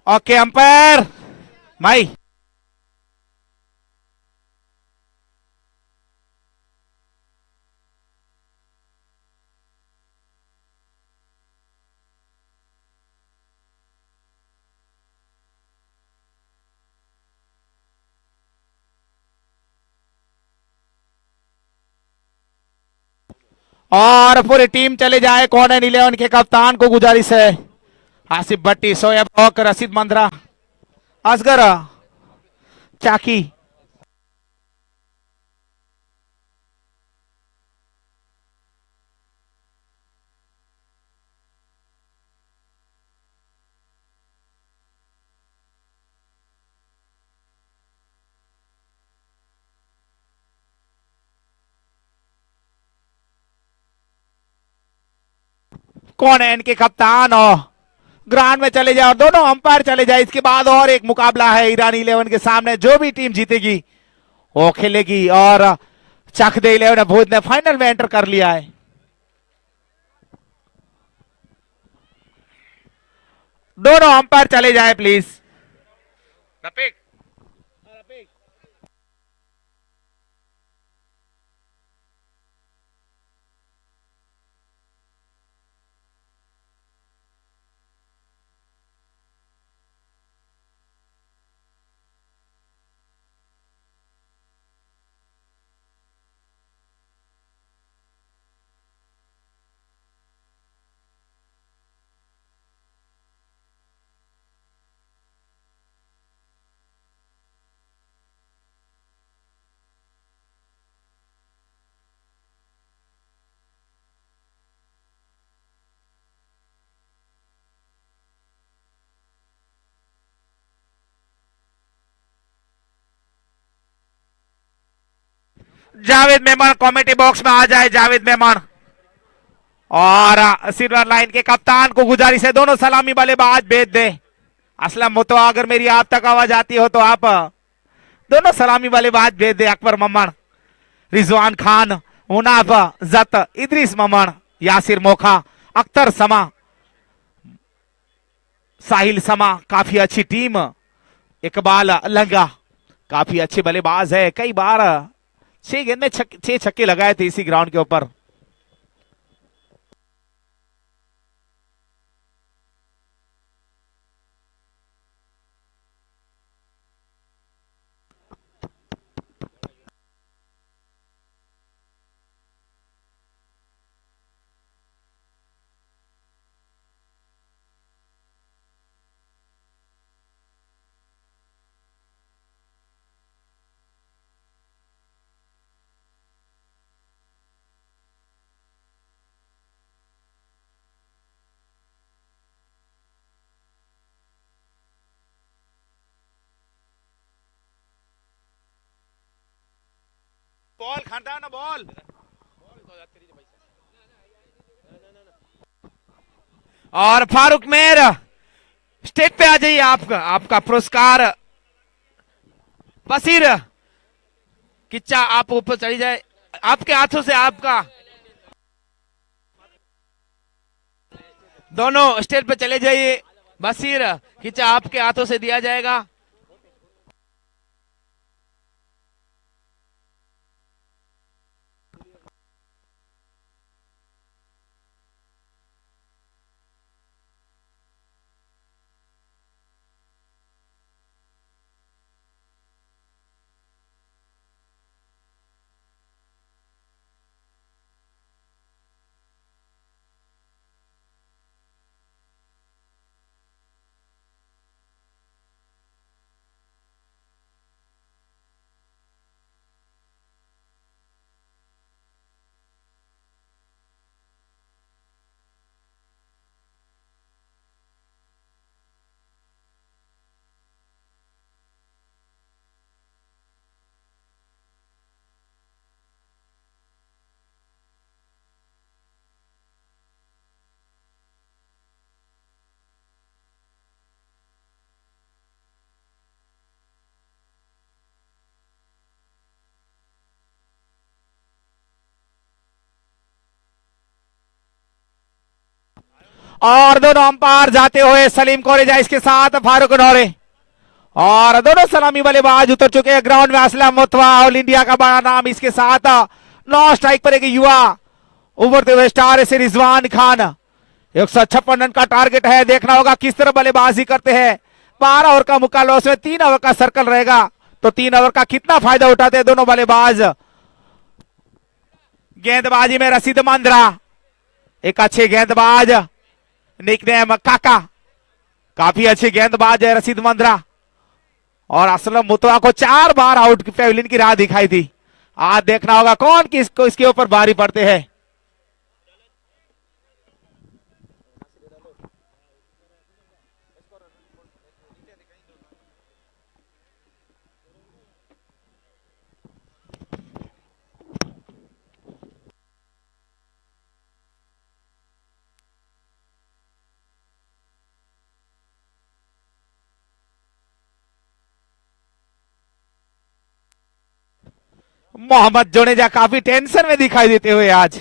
ओके अंपायर भाई। और पूरी टीम चले जाए। कॉर्नर 11 के कप्तान को गुजारिश है। आसिफ भट्टी, शोएब हक, रशीद मंद्रा, असगर, चाकी। कौन है इनके कप्तान? और ग्राउंड में चले जाए और दोनों अंपायर चले जाए। इसके बाद और एक मुकाबला है ईरान 11 के सामने। जो भी टीम जीतेगी वो खेलेगी। और चकदे 11 भूत ने फाइनल में एंटर कर लिया है। दोनों अंपायर चले जाए please. Rafiq, Javed Memon comedy box में आ जाए। जावेद मेमन और सिल्वर लाइन के कप्तान को गुजारिश है दोनों सलामी बल्लेबाज भेज दे। असलम मुतवा, अगर मेरी आप तक आवाज आती हो तो आप दोनों सलामी बल्लेबाज भेज दे। अकबर ममन, रिजवान खान, मुनाफ जत, इदरीस ममन, यासिर मोखा, अख्तर समा, साहिल समा। काफी अच्छी टीम। इकबाल लंगा काफी अच्छे बल्लेबाज है। कई बार 6 गेंद में 6 छक्के लगाए थे इसी ग्राउंड के ऊपर। बॉल खाता ना बॉल। और फारूक मेहर स्टेज पे आ जाइए। आपका आपका पुरस्कार। बसीर किच्चा आप ऊपर चली जाए। आपके हाथों से आपका दोनों स्टेज पे चले जाइए। बसीर किच्चा आपके हाथों से दिया जाएगा। और दोनों अंपायर जाते हुए सलीम कोरेजा, इसके साथ फारूक नौरे, और दोनों सलामी बल्लेबाज उतर चुके हैं ग्राउंड में। असलम मुतवा ऑल इंडिया का बड़ा नाम, इसके साथ 9 स्ट्राइक पर एक युवा उभरते हुए स्टार से रिजवान खान। 156 रन का टारगेट है, देखना होगा किस तरह बल्लेबाजी करते हैं। 12 ओवर का मुकाबला, उसमें 3 ओवर का सर्कल रहेगा, तो 3 ओवर का कितना फायदा उठाते हैं दोनों बल्लेबाज। गेंदबाजी में रशीद मंद्रा एक अच्छे गेंदबाज, निकनेम काका, काफी अच्छे गेंदबाज है रशीद मंद्रा। और असलम मुतवा को 4 बार आउट पेविलियन की राह दिखाई थी। आज देखना होगा कौन किसको इसके ऊपर भारी पड़ते हैं। मोहम्मद जुडेजा काफी टेंशन में दिखाई देते हुए आज।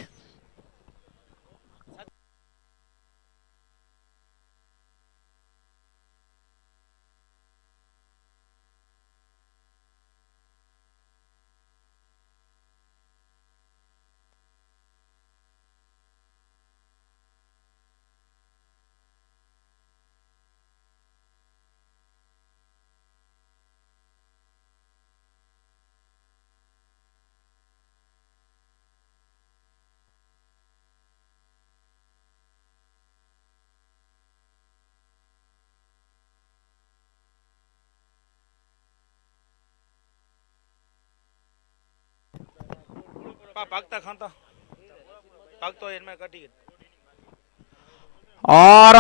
और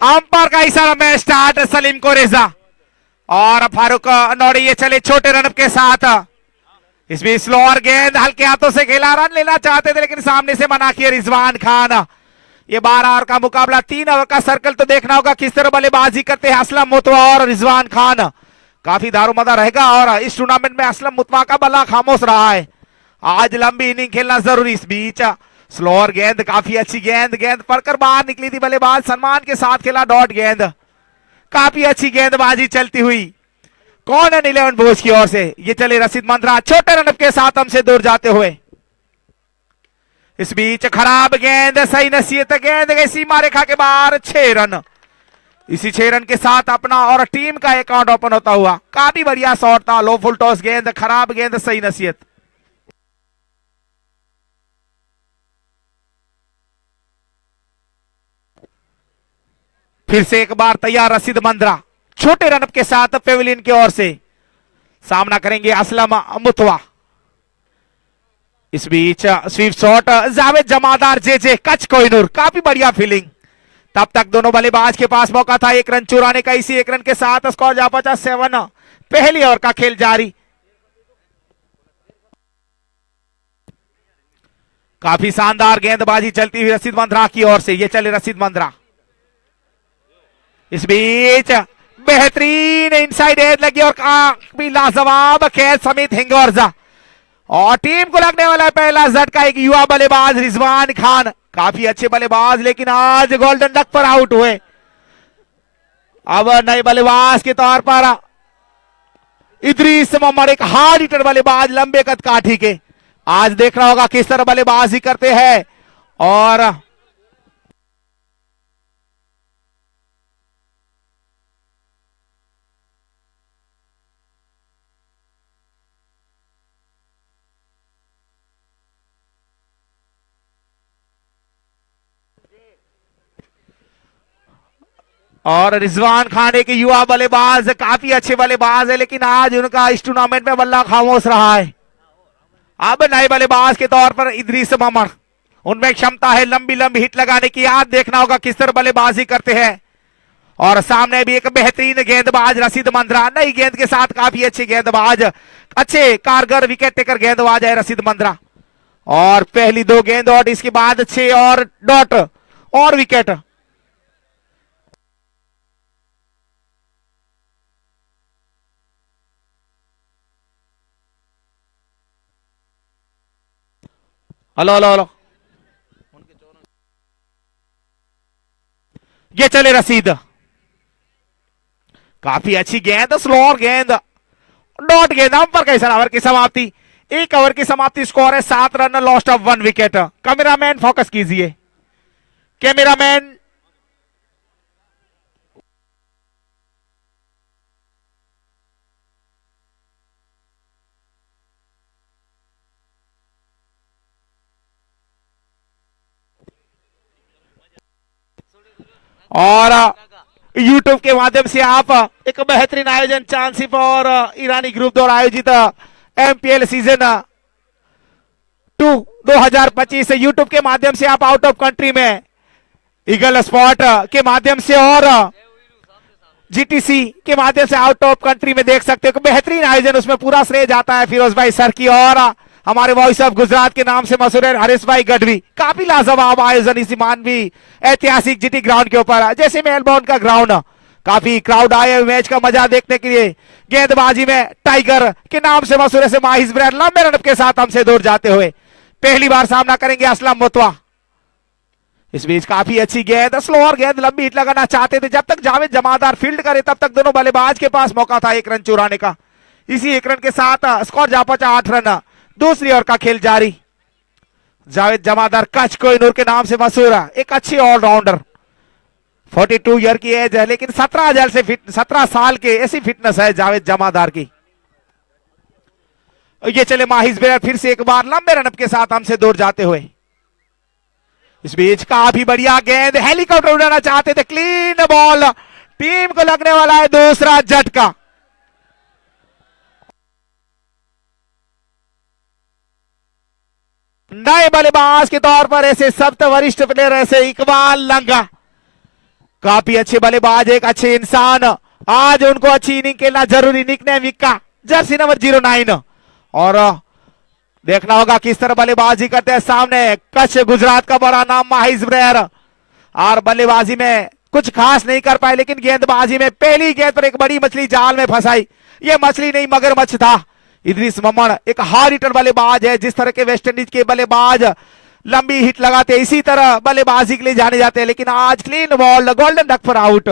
अंपायर का इशारा में स्टार्ट सलीम कोरेजा और फारूक नौड़ी, ये चले छोटे रन के साथ। इसमें स्लोअर गेंद हल्के हाथों से खेला, रन लेना चाहते थे लेकिन सामने से मना किया रिजवान खान। ये 12 ओवर का मुकाबला, 3 ओवर का सर्कल, तो देखना होगा किस तरह बल्लेबाजी करते हैं असलम मुतवा और रिजवान खान। काफी दारोमदार रहेगा और इस टूर्नामेंट में असलम मुतवा का बल्ला खामोश रहा है। आज लंबी इनिंग खेलना जरूरी। इस बीच स्लोअर गेंद, काफी अच्छी गेंद, गेंद पड़कर बाहर निकली थी, बल्लेबाज सम्मान के साथ खेला डॉट गेंद। काफी अच्छी गेंदबाजी चलती हुई कॉर्नर 11 बोझ की ओर से। ये चले रशीद मंद्रा छोटे रन के साथ हमसे दूर जाते हुए। इस बीच खराब गेंद, सही नसीहत, गेंद गई सीमा रेखा के बाहर, 6 रन। इसी 6 रन के साथ अपना और टीम का अकाउंट ओपन होता हुआ। काफी बढ़िया शॉट था, लो फुल टॉस गेंद, खराब गेंद, सही नसीहत। फिर से एक बार तैयार रशीद मंद्रा, छोटे रन के साथ पेविलियन की ओर से सामना करेंगे असलम मुतवा। इस बीच स्वीप शॉट, जावेद जमादार जे कच कोहिनूर, काफी बढ़िया फीलिंग। तब तक दोनों बल्लेबाज के पास मौका था 1 रन चुराने का। इसी 1 रन के साथ स्कोर जा पहुंचा 7। पहली ओवर का खेल जारी। काफी शानदार गेंदबाजी चलती हुई रशीद मंद्रा की ओर से। ये चले रशीद मंद्रा। इस बीच बेहतरीन इनसाइड एज लगी और काफी लाजवाब कैच समित हिंगोरजा, और टीम को लगने वाला पहला झटका एक युवा बल्लेबाज रिजवान खान। काफी अच्छे बल्लेबाज लेकिन आज गोल्डन डक पर आउट हुए। अब नए बल्लेबाज के तौर पर इदरीस मोहम्मद, एक हार्ड हिटर बल्लेबाज लंबे कद काठी के। आज देखना होगा किस तरह बल्लेबाजी करते हैं। और रिजवान खान एक युवा बल्लेबाज, काफी अच्छे बल्लेबाज है लेकिन आज उनका इस टूर्नामेंट में बल्ला खामोश रहा है। अब नए बल्लेबाज के तौर पर इदरीस मोहम्मद, उनमें क्षमता है लंबी लंबी हिट लगाने की। आज देखना होगा किस तरह बल्लेबाजी करते हैं। और सामने भी एक बेहतरीन गेंदबाज रशीद मंद्रा, नई गेंद के साथ काफी अच्छे गेंदबाज, अच्छे कारगर विकेट टेकर गेंदबाज है रशीद मंद्रा। और पहली 2 गेंद और इसके बाद 6 और डॉट और विकेट। हेलो हेलो हेलो, ये चले रसीद, काफी अच्छी गेंद, स्लोअर गेंद, डॉट गेंद, अंपायर का इशारा। ओवर की समाप्ति, एक ओवर की समाप्ति, स्कोर है 7 run, lost of 1 wicket. Cameraman focus कीजिए, कैमरामैन। और YouTube के माध्यम से आप एक बेहतरीन आयोजन चांसिप और ईरानी ग्रुप द्वारा आयोजित MPL सीजन 2 2025 YouTube के माध्यम से आप आउट ऑफ कंट्री में ईगल स्पॉट के माध्यम से और GTC के माध्यम से आउट ऑफ कंट्री में देख सकते हो। बेहतरीन आयोजन, उसमें पूरा श्रेय जाता है फिरोज भाई सर की और हमारे वॉइस ऑफ गुजरात के नाम से मशहूर है हरीश भाई गढ़वी। काफी लाजवाब आयोजन इसी मानवी ऐतिहासिक GT ग्राउंड के ऊपर, जैसे मेलबोर्न का ग्राउंड, काफी क्राउड आए मैच का मजा देखने के लिए। गेंदबाजी में टाइगर के नाम से मशहूर है माहिस ब्रैड लंबे रन के साथ हमसे दूर जाते हुए पहली बार सामना करेंगे असलम मुतवा। इस बीच काफी अच्छी गेंद, स्लोअर गेंद, लंबी हिट लगाना चाहते थे, जब तक जावेद जमादार फील्ड करे तब तक दोनों बल्लेबाज के पास मौका था 1 रन चुराने का। इसी 1 रन के साथ स्कोर जा पहुंचा 8 रन। दूसरी ओवर का खेल जारी। जावेद जमादार कच कोहिनूर के नाम से मशहूर है, एक अच्छी ऑलराउंडर, 42 ईयर की एज है, लेकिन 17 साल के ऐसी फिटनेस है जावेद जमादार की। ये चले माहिस बेर फिर से एक बार लंबे रन के साथ हमसे दूर जाते हुए। इस बीच काफी बढ़िया गेंद, हेलीकॉप्टर उड़ाना चाहते थे, क्लीन बॉल, टीम को लगने वाला है दूसरा झटका। नए बल्लेबाज के तौर पर ऐसे सप्त वरिष्ठ प्लेयर ऐसे इकबाल लंगा, काफी अच्छे बल्लेबाज, एक अच्छे इंसान, आज उनको अच्छी इनिंग खेलना जरूरी। निकनेम विक्का, जर्सी नंबर 09। और देखना होगा किस तरह बल्लेबाजी करते हैं। सामने कच्छ गुजरात का बड़ा नाम माहिस ब्रेयर, और बल्लेबाजी में कुछ खास नहीं कर पाए, लेकिन गेंदबाजी में पहली गेंद पर एक बड़ी मछली जाल में फंसाई। ये मछली नहीं मगरमच्छ था। इदरीस ममन एक हार्ड हिटर बल्लेबाज है, जिस तरह के वेस्ट इंडीज के बल्लेबाज लंबी हिट लगाते हैं इसी तरह बल्लेबाजी के लिए जाने जाते हैं, लेकिन आज क्लीन बॉल, गोल्डन डक पर आउट।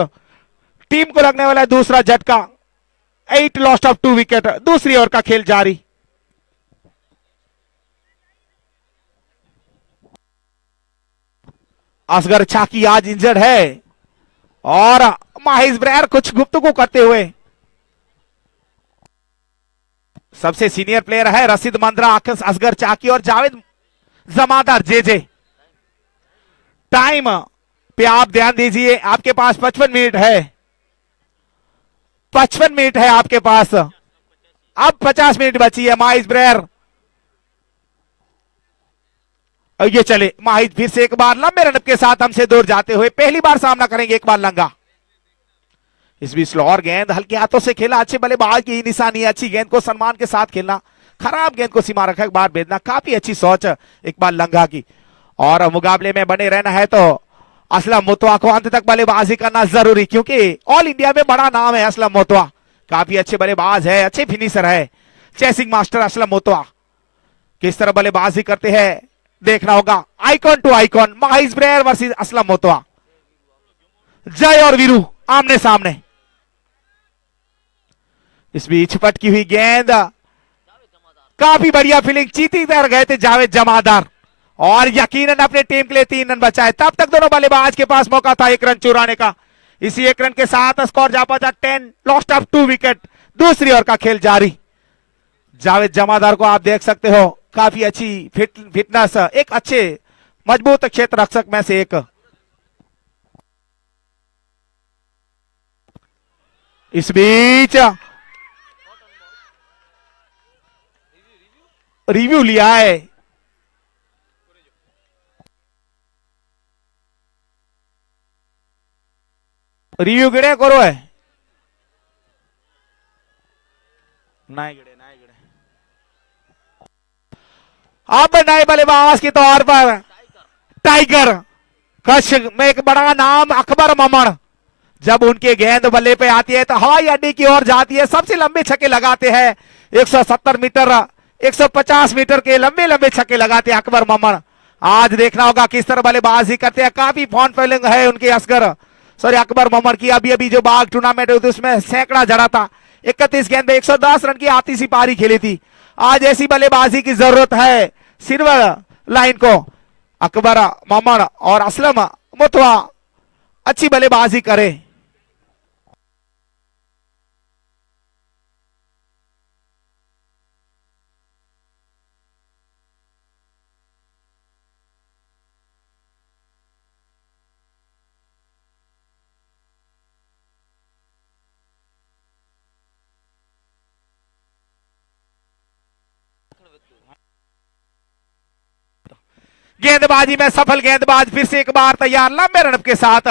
टीम को लगने वाला है दूसरा झटका, 8 लॉस्ट ऑफ 2 विकेट। दूसरी ओवर का खेल जारी। असगर छाकी आज इंजर्ड है और माहिस ब्रेयर कुछ गुफ्तगू करते हुए। सबसे सीनियर प्लेयर है रशीद मंद्रा, असगर चाकी और जावेद जमादार जे। टाइम पे आप ध्यान दीजिए, आपके पास 55 मिनट है, 55 मिनट है आपके पास, अब 50 मिनट बची है। माहिस ब्रेयर, ये चले माहिस फिर से एक बार लंबे रन के साथ हमसे दूर जाते हुए पहली बार सामना करेंगे एक बार लंगा। इस बीच स्लोअर गेंद, हल्के हाथों से खेला, अच्छे बल्लेबाज की निशानी है, अच्छी गेंद को सम्मान के साथ खेलना, खराब गेंद को सीमा रखा एक बार भेजना, काफी अच्छी सोच एक बार लंगा की। और मुकाबले में बने रहना है तो असलम मुतवा को अंत तक बल्लेबाजी करना जरूरी, क्योंकि ऑल इंडिया में बड़ा नाम है असलम मुतवा, काफी अच्छे बल्लेबाज है, अच्छे फिनिशर है, चेसिंग मास्टर असलम मुतवा। किस तरह बल्लेबाजी करते हैं देखना होगा। आइकॉन टू आइकॉन, माहिस ब्रेयर वर्सेस असलम मुतवा, जय और वीरू आमने सामने। इस बीच पटकी हुई गेंद, काफी बढ़िया फील्डिंग, चीती तरह गए थे जावेद जमादार और यकीनन अपने टीम के लिए 3 रन बचाए। तब तक दोनों बल्लेबाज के पास मौका था 1 रन चुराने का। इसी 1 रन के साथ स्कोर जा पहुंचा 10 लॉस्ट ऑफ 2 विकेट। दूसरी ओवर का खेल जारी। जावेद जमादार को आप देख सकते हो, काफी अच्छी फिटनेस, एक अच्छे मजबूत क्षेत्र रक्षक में से एक। इस बीच रिव्यू लिया है, रिव्यू गिड़े करो है, नहीं गिड़े। अब नए बल्लेबाज के तौर पर टाइगर, कच्छ में एक बड़ा नाम अकबर ममन, जब उनके गेंद बल्ले पे आती है तो हवाई अड्डे की ओर जाती है। सबसे लंबे छक्के लगाते हैं, 170 मीटर 150 मीटर के लंबे लंबे छक्के लगाते हैं अकबर ममन। आज देखना होगा किस तरह बल्लेबाजी करते हैं, काफी फॉर्म फीलिंग है उनके असगर सॉरी अकबर मोहम्मद की अभी अभी जो बाग टूर्नामेंट हुई थी उसमें सैकड़ा जड़ा था। 31 गेंद में 110 रन की आती सी पारी खेली थी। आज ऐसी बल्लेबाजी की जरूरत है सिल्वर लाइन को। अकबर मोहम्मद और असलम मुतवा अच्छी बल्लेबाजी करे। गेंदबाजी में सफल गेंदबाज फिर से एक बार तैयार लंबे रन के साथ।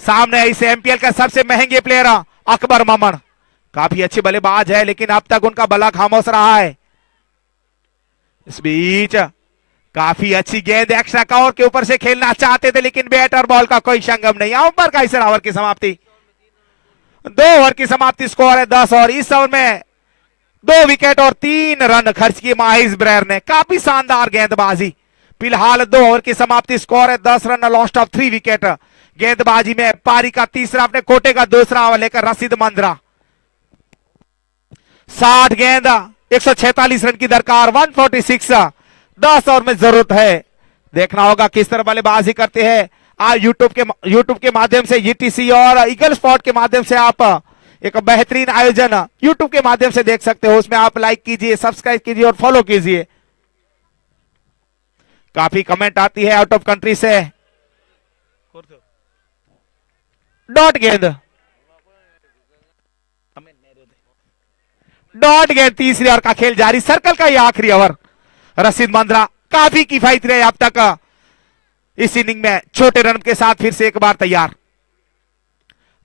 सामने इस एमपीएल का सबसे महंगे प्लेयर अकबर मोहम्मद। काफी अच्छे बल्लेबाज है लेकिन अब तक उनका बल्ला खामोश रहा है। इस बीच काफी अच्छी गेंद एक्स्ट्रा कवर के ऊपर से खेलना चाहते थे लेकिन बैट और बॉल का कोई संगम नहीं। अंपायर का इशारा, ओवर की समाप्ति। 2 ओवर की समाप्ति, स्कोर है 10 और इस ओवर में 2 विकेट और 3 रन खर्च किए माहिस ब्रेयर ने। काफी शानदार गेंदबाजी। फिलहाल 2 ओवर की समाप्ति, स्कोर है 10 रन, लॉस्ट ऑफ 3 विकेट। गेंदबाजी में पारी का तीसरा, अपने कोटे का दूसरा ओवर लेकर रशीद मंद्रा। 60 गेंद 146 रन की दरकार, 146। 10 ओवर में जरूरत है। देखना होगा किस तरह बल्लेबाजी करते हैं। आज यूट्यूब के माध्यम से ईटीसी और ईगल स्पॉट के माध्यम से आप एक बेहतरीन आयोजन यूट्यूब के माध्यम से देख सकते हो। उसमें आप लाइक कीजिए, सब्सक्राइब कीजिए और फॉलो कीजिए। काफी कमेंट आती है आउट ऑफ कंट्री से। डॉट गेंद, डॉट गेंद, तीसरी ओवर का खेल जारी। सर्कल का यह आखिरी ओवर। रशीद मंद्रा काफी किफायती रहे अब तक इस इनिंग में। छोटे रन के साथ फिर से एक बार तैयार।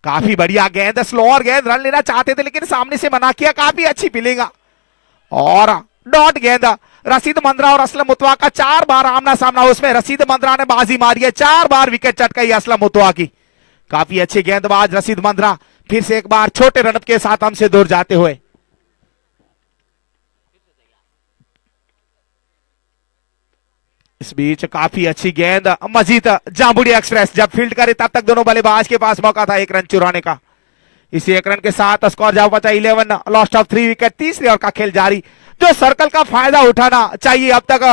काफी बढ़िया गेंद, स्लोअर गेंद, रन लेना चाहते थे लेकिन सामने से मना किया। काफी अच्छी फीलिंग और डॉट गेंद। रशीद मंद्रा और असलम मुतवा का 4 बार आमना सामना, उसमें रशीद मंद्रा ने बाजी मारी है। 4 बार विकेट चटकाई असलम मुतवा की। काफी अच्छे गेंदबाज रशीद मंद्रा फिर से एक बार छोटे रन के साथ हमसे दूर जाते हुए। इस बीच काफी अच्छी गेंद मजीद जामुड़ी एक्सप्रेस जब फील्ड करे तब तक दोनों बल्लेबाज के पास मौका था 1 रन चुराने का। इसी 1 रन के साथ स्कोर जा बचा 11, लॉस्ट ऑफ 3 विकेट। तीसरी ओवर का खेल जारी। जो सर्कल का फायदा उठाना चाहिए अब तक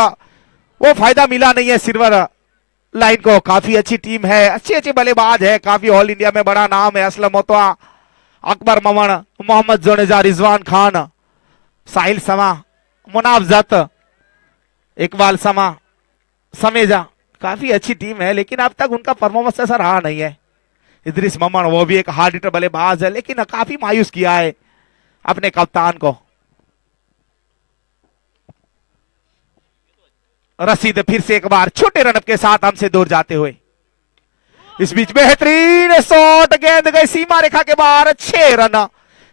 वो फायदा मिला नहीं है सिल्वर लाइन को। काफी अच्छी टीम है, अच्छे अच्छे बल्लेबाज है, काफी ऑल इंडिया में बड़ा नाम है। असलम मुतवा, अकबर मोहम्मद, मोहम्मद जोनेजा, रिजवान खान, साहिल समा, मुनाफ जत, इकबाल समा, समेजा। काफी अच्छी टीम है लेकिन अब तक उनका परफॉर्मेंस ऐसा रहा नहीं है। इदरिस मोहम्मद वो भी एक हार्ड हिटर बल्लेबाज है लेकिन काफी मायूस किया है अपने कप्तान को। रशीद फिर से एक बार छोटे रन के साथ हमसे दूर जाते हुए। इस बीच बेहतरीन शॉट, गेंद गई सीमा रेखा के बाहर। 6 रन।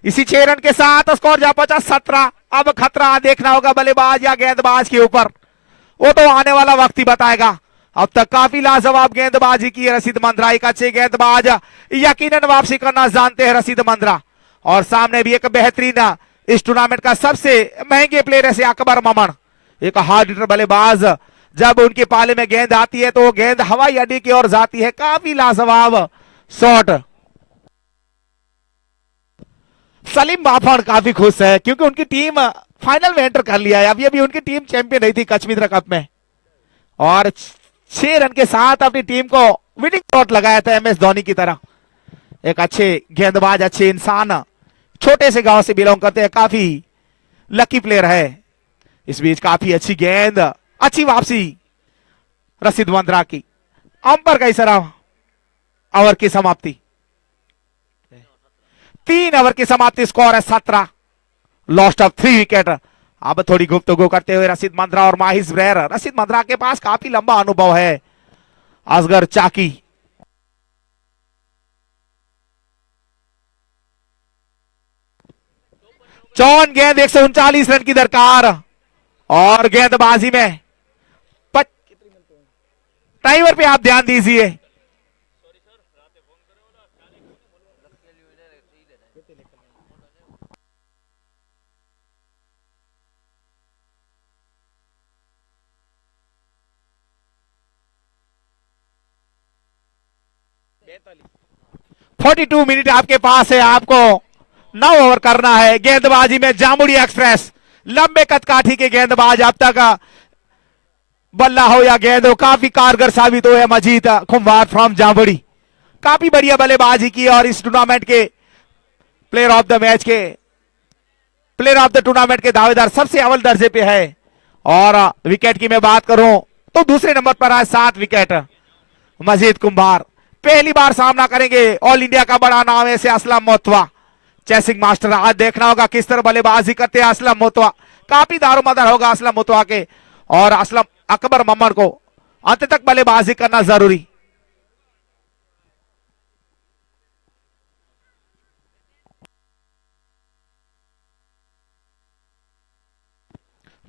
इसी 6 रन के साथ स्कोर जा पहुंचा 17। अब खतरा देखना होगा बल्लेबाज या गेंदबाज के ऊपर, वो तो आने वाला वक्त ही बताएगा। अब तक काफी लाजवाब गेंदबाजी की है रशीद मंद्रा। एक अच्छे गेंदबाज, यकीनन वापसी करना जानते हैं रशीद मंद्रा। और सामने भी एक बेहतरीन इस टूर्नामेंट का सबसे महंगे प्लेयर है अकबर मोहम्मद, एक हार्ड हिटर बल्लेबाज। जब उनके पाले में गेंद आती है तो वो गेंद हवाई अड्डे की ओर जाती है। काफी लाजवाब शॉट। सलीम बाफड़ काफी खुश है क्योंकि उनकी टीम फाइनल में एंटर कर लिया है। अभी अभी उनकी टीम चैंपियन रही थी कच्छ मित्र कप में और 6 रन के साथ अपनी टीम को विनिंग शॉट लगाया था एमएस धोनी की तरह। एक अच्छे गेंदबाज, अच्छे इंसान, छोटे से गांव से बिलोंग करते हैं, काफी लकी प्लेयर है। इस बीच काफी अच्छी गेंद, अच्छी वापसी रशीद मंद्रा की। अंपायर का इशारा, ओवर की समाप्ति। 3 ओवर की समाप्ति, स्कोर है 17, लॉस्ट ऑफ 3 विकेट। अब थोड़ी गुफ्तगू करते हुए रशीद मंद्रा और माहिस ब्रेयर। रशीद मंद्रा के पास काफी लंबा अनुभव है। असगर चाकी, चौन गेंद 139 रन की दरकार और गेंदबाजी में टाइमर पे आप ध्यान दीजिए। 42 मिनट आपके पास है, आपको 9 ओवर करना है। गेंदबाजी में जामुड़ी एक्सप्रेस, लंबे कदकाठी के गेंदबाज अब तक बल्ला हो या गेंद हो काफी कारगर साबित हुए मजीद कुंभार फ्रॉम जामुड़ी। काफी बढ़िया बल्लेबाजी की और इस टूर्नामेंट के प्लेयर ऑफ द मैच के प्लेयर ऑफ द टूर्नामेंट के दावेदार सबसे अव्वल दर्जे पे है। और विकेट की मैं बात करूं तो दूसरे नंबर पर है 7 विकेट मजीद कुंभार। पहली बार सामना करेंगे ऑल इंडिया का बड़ा नाम है से असलम मोतवा, चेसिंग मास्टर। आज देखना होगा किस तरह बल्लेबाजी करते हैं असलम मोतवा। काफी दारोमदार होगा असलम मोतवा के, और असलम अकबर मोहम्मद को अंत तक बल्लेबाजी करना जरूरी।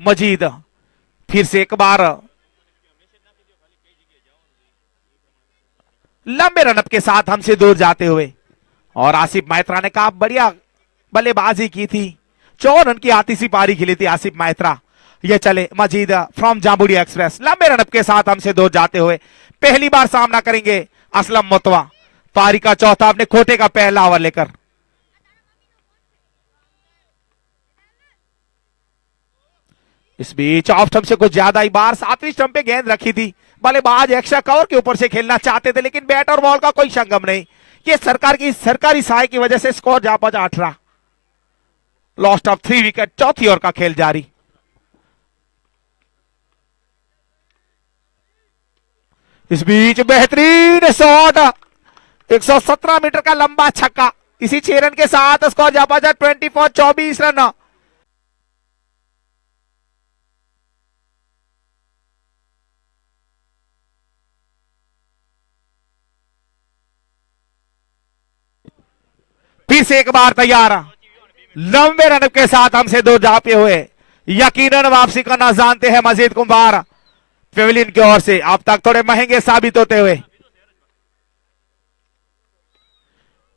मजीद फिर से एक बार लंबे रनअप के साथ हमसे दूर जाते हुए, और आसिफ मैत्रा ने काफी बढ़िया बल्लेबाजी की थी। 4 रन की आतिशी पारी खेली थी आसिफ मैत्रा। ये चले मजीद फ्रॉम जामुड़ी एक्सप्रेस, लंबे रनअप के साथ हमसे दूर जाते हुए पहली बार सामना करेंगे असलम मोतवा। पारी का चौथा अपने खोटे का पहला ओवर लेकर। इस बीच ऑफ स्टंप से कुछ ज्यादा ही बार 7वीं स्टंप पे गेंद रखी थी। बल्लेबाज एक्स्ट्रा कवर के ऊपर से खेलना चाहते थे, लेकिन बैट और बॉल का कोई संगम नहीं। ये सरकारी सहाय की वजह से स्कोर जा पहुंचा 18। लॉस्ट ऑफ 3 विकेट, चौथी ओवर का खेल जारी। इस बीच बेहतरीन शॉट, 117 मीटर का लंबा छक्का। इसी 6 रन के साथ स्कोर जा पहुंचा 24 रन। फिर से एक बार तैयार, लंबे रन के साथ हमसे दूर जाते हुए यकीनन वापसी करना जानते हैं मजीद कुंभार पेविलियन की ओर से। अब तक थोड़े महंगे साबित होते हुए।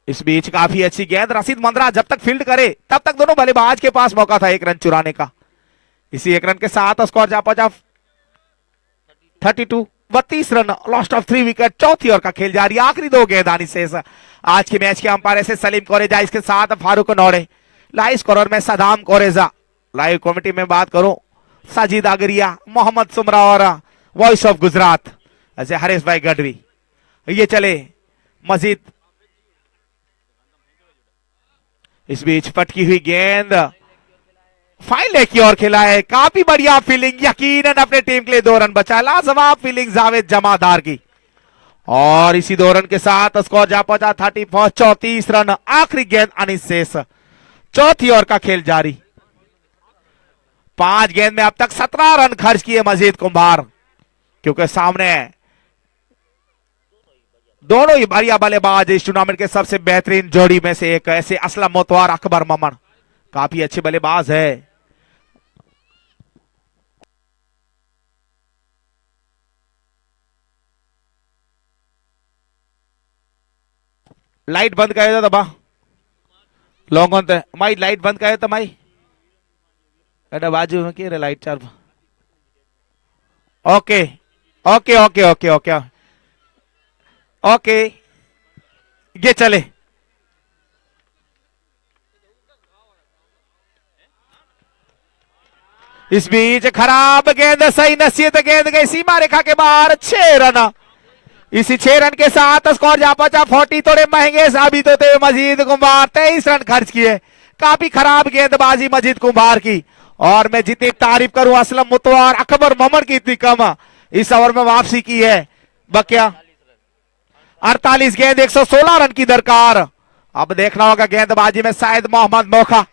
इस बीच काफी अच्छी गेंद, रशीद मंद्रा जब तक फील्ड करे तब तक दोनों बल्लेबाज के पास मौका था 1 रन चुराने का। इसी 1 रन के साथ स्कोर जा पहुंचा 32, 32 रन। लॉस्ट ऑफ 3 विकेट, चौथी ओवर का खेल जारी। आखिरी 2 गेंदानी शेष। आज के मैच के अंपायर से सलीम कोरेजा, इसके साथ फारूक नौड़े, लाइव स्कोरर में सदाम कोरेजा। लाइव कमेटी में बात करूं साजिद आगरिया, मोहम्मद सुमरा और वॉइस ऑफ गुजरात ऐसे हरीश भाई गढ़वी। ये चले मजीद। इस बीच पटकी हुई गेंद फाइन लेग की ओर खेला है। काफी बढ़िया फील्डिंग, यकीनन अपने टीम के लिए 2 रन बचा। लाजवाब फील्डिंग जावेद जमादार की, और इसी 2 रन के साथ स्कोर जा पहुंचा 34 रन। आखिरी गेंद अनिस शेष, चौथी ओवर का खेल जारी। 5 गेंद में अब तक 17 रन खर्च किए मजीद कुंभार, क्योंकि सामने दोनों ही बढ़िया बल्लेबाज इस टूर्नामेंट के सबसे बेहतरीन जोड़ी में से एक ऐसे असलम मोतवार अकबर मोहम्मद काफी अच्छे बल्लेबाज है। लाइट बंद करे तो दबा लॉन्ग ऑन माई लाइट बंद करे तो माई एडा बाजू में के रे लाइट चार। Okay okay okay okay okay okay ये चले। इस बीच खराब गेंद, सही नसीहत गेंद गई सीमा रेखा के बाहर। 6 रन। इसी 6 रन के साथ स्कोर जा पहुंचा 40। थोड़े महंगे साबित होते हुए मजीद कुंभार 23 रन खर्च किए। काफी खराब गेंदबाजी मजीद कुंभार की, और मैं जितनी तारीफ करूं असलम मुतवार अकबर मोहम्मद की इतनी कम। इस ओवर में वापसी की है बकिया। 48 गेंद 116 रन की दरकार। अब देखना होगा गेंदबाजी में शायद मोहम्मद मोखा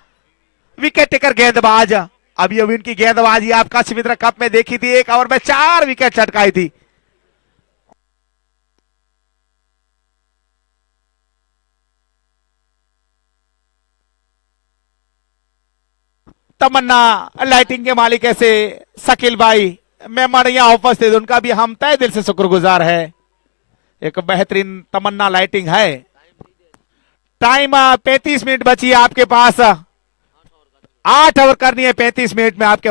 विकेट टेकर गेंदबाज। अभी अभी उनकी गेंदबाजी आप कच्छ मित्र कप में देखी थी, 1 ओवर में 4 विकेट चटकाई थी। तमन्ना लाइटिंग के मालिक ऐसे शकील भाई मेहमान यहाँ उपस्थित, उनका भी हम तय दिल से शुक्रगुजार है। एक बेहतरीन तमन्ना लाइटिंग है। टाइम 35 मिनट बची है आपके पास। 8 ओवर करनी है 35 मिनट में आपके।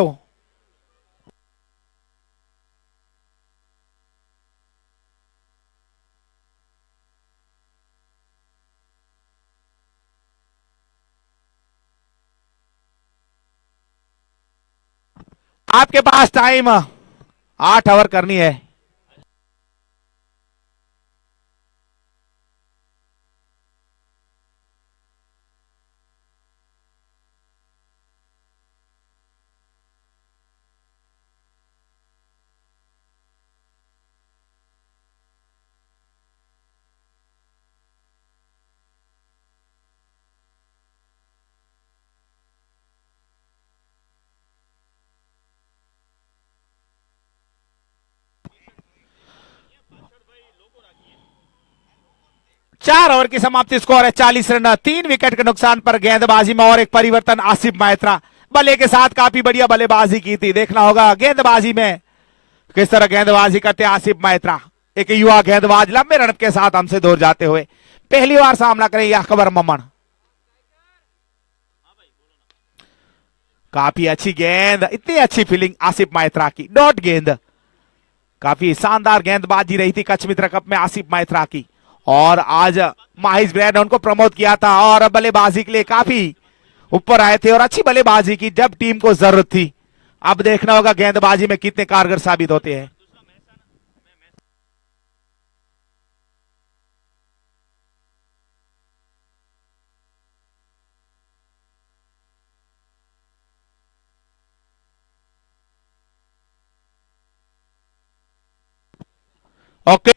आपके पास टाइम 8 ओवर करनी है। चार ओवर की समाप्ति, स्कोर है 40 रन। 3 विकेट के नुकसान पर गेंदबाजी में और एक परिवर्तन। आसिफ मैत्रा बल्ले के साथ काफी बढ़िया बल्लेबाजी की थी। देखना होगा गेंदबाजी में किस तरह गेंदबाजी करते आसिफ मैत्रा। एक युवा गेंदबाज लंबे रन के साथ हमसे दूर जाते हुए पहली बार सामना करेंगे अकबर मोहम्मद। काफी अच्छी गेंद, इतनी अच्छी फील्डिंग आसिफ मैत्रा की। डॉट गेंद, काफी शानदार गेंदबाजी रही थी कच्छ मित्र कप में आसिफ मैत्रा की। और आज माहिज ब्रैड ने उनको प्रमोट किया था और बल्लेबाजी के लिए काफी ऊपर आए थे और अच्छी बल्लेबाजी की जब टीम को जरूरत थी। अब देखना होगा गेंदबाजी में कितने कारगर साबित होते हैं। ओके,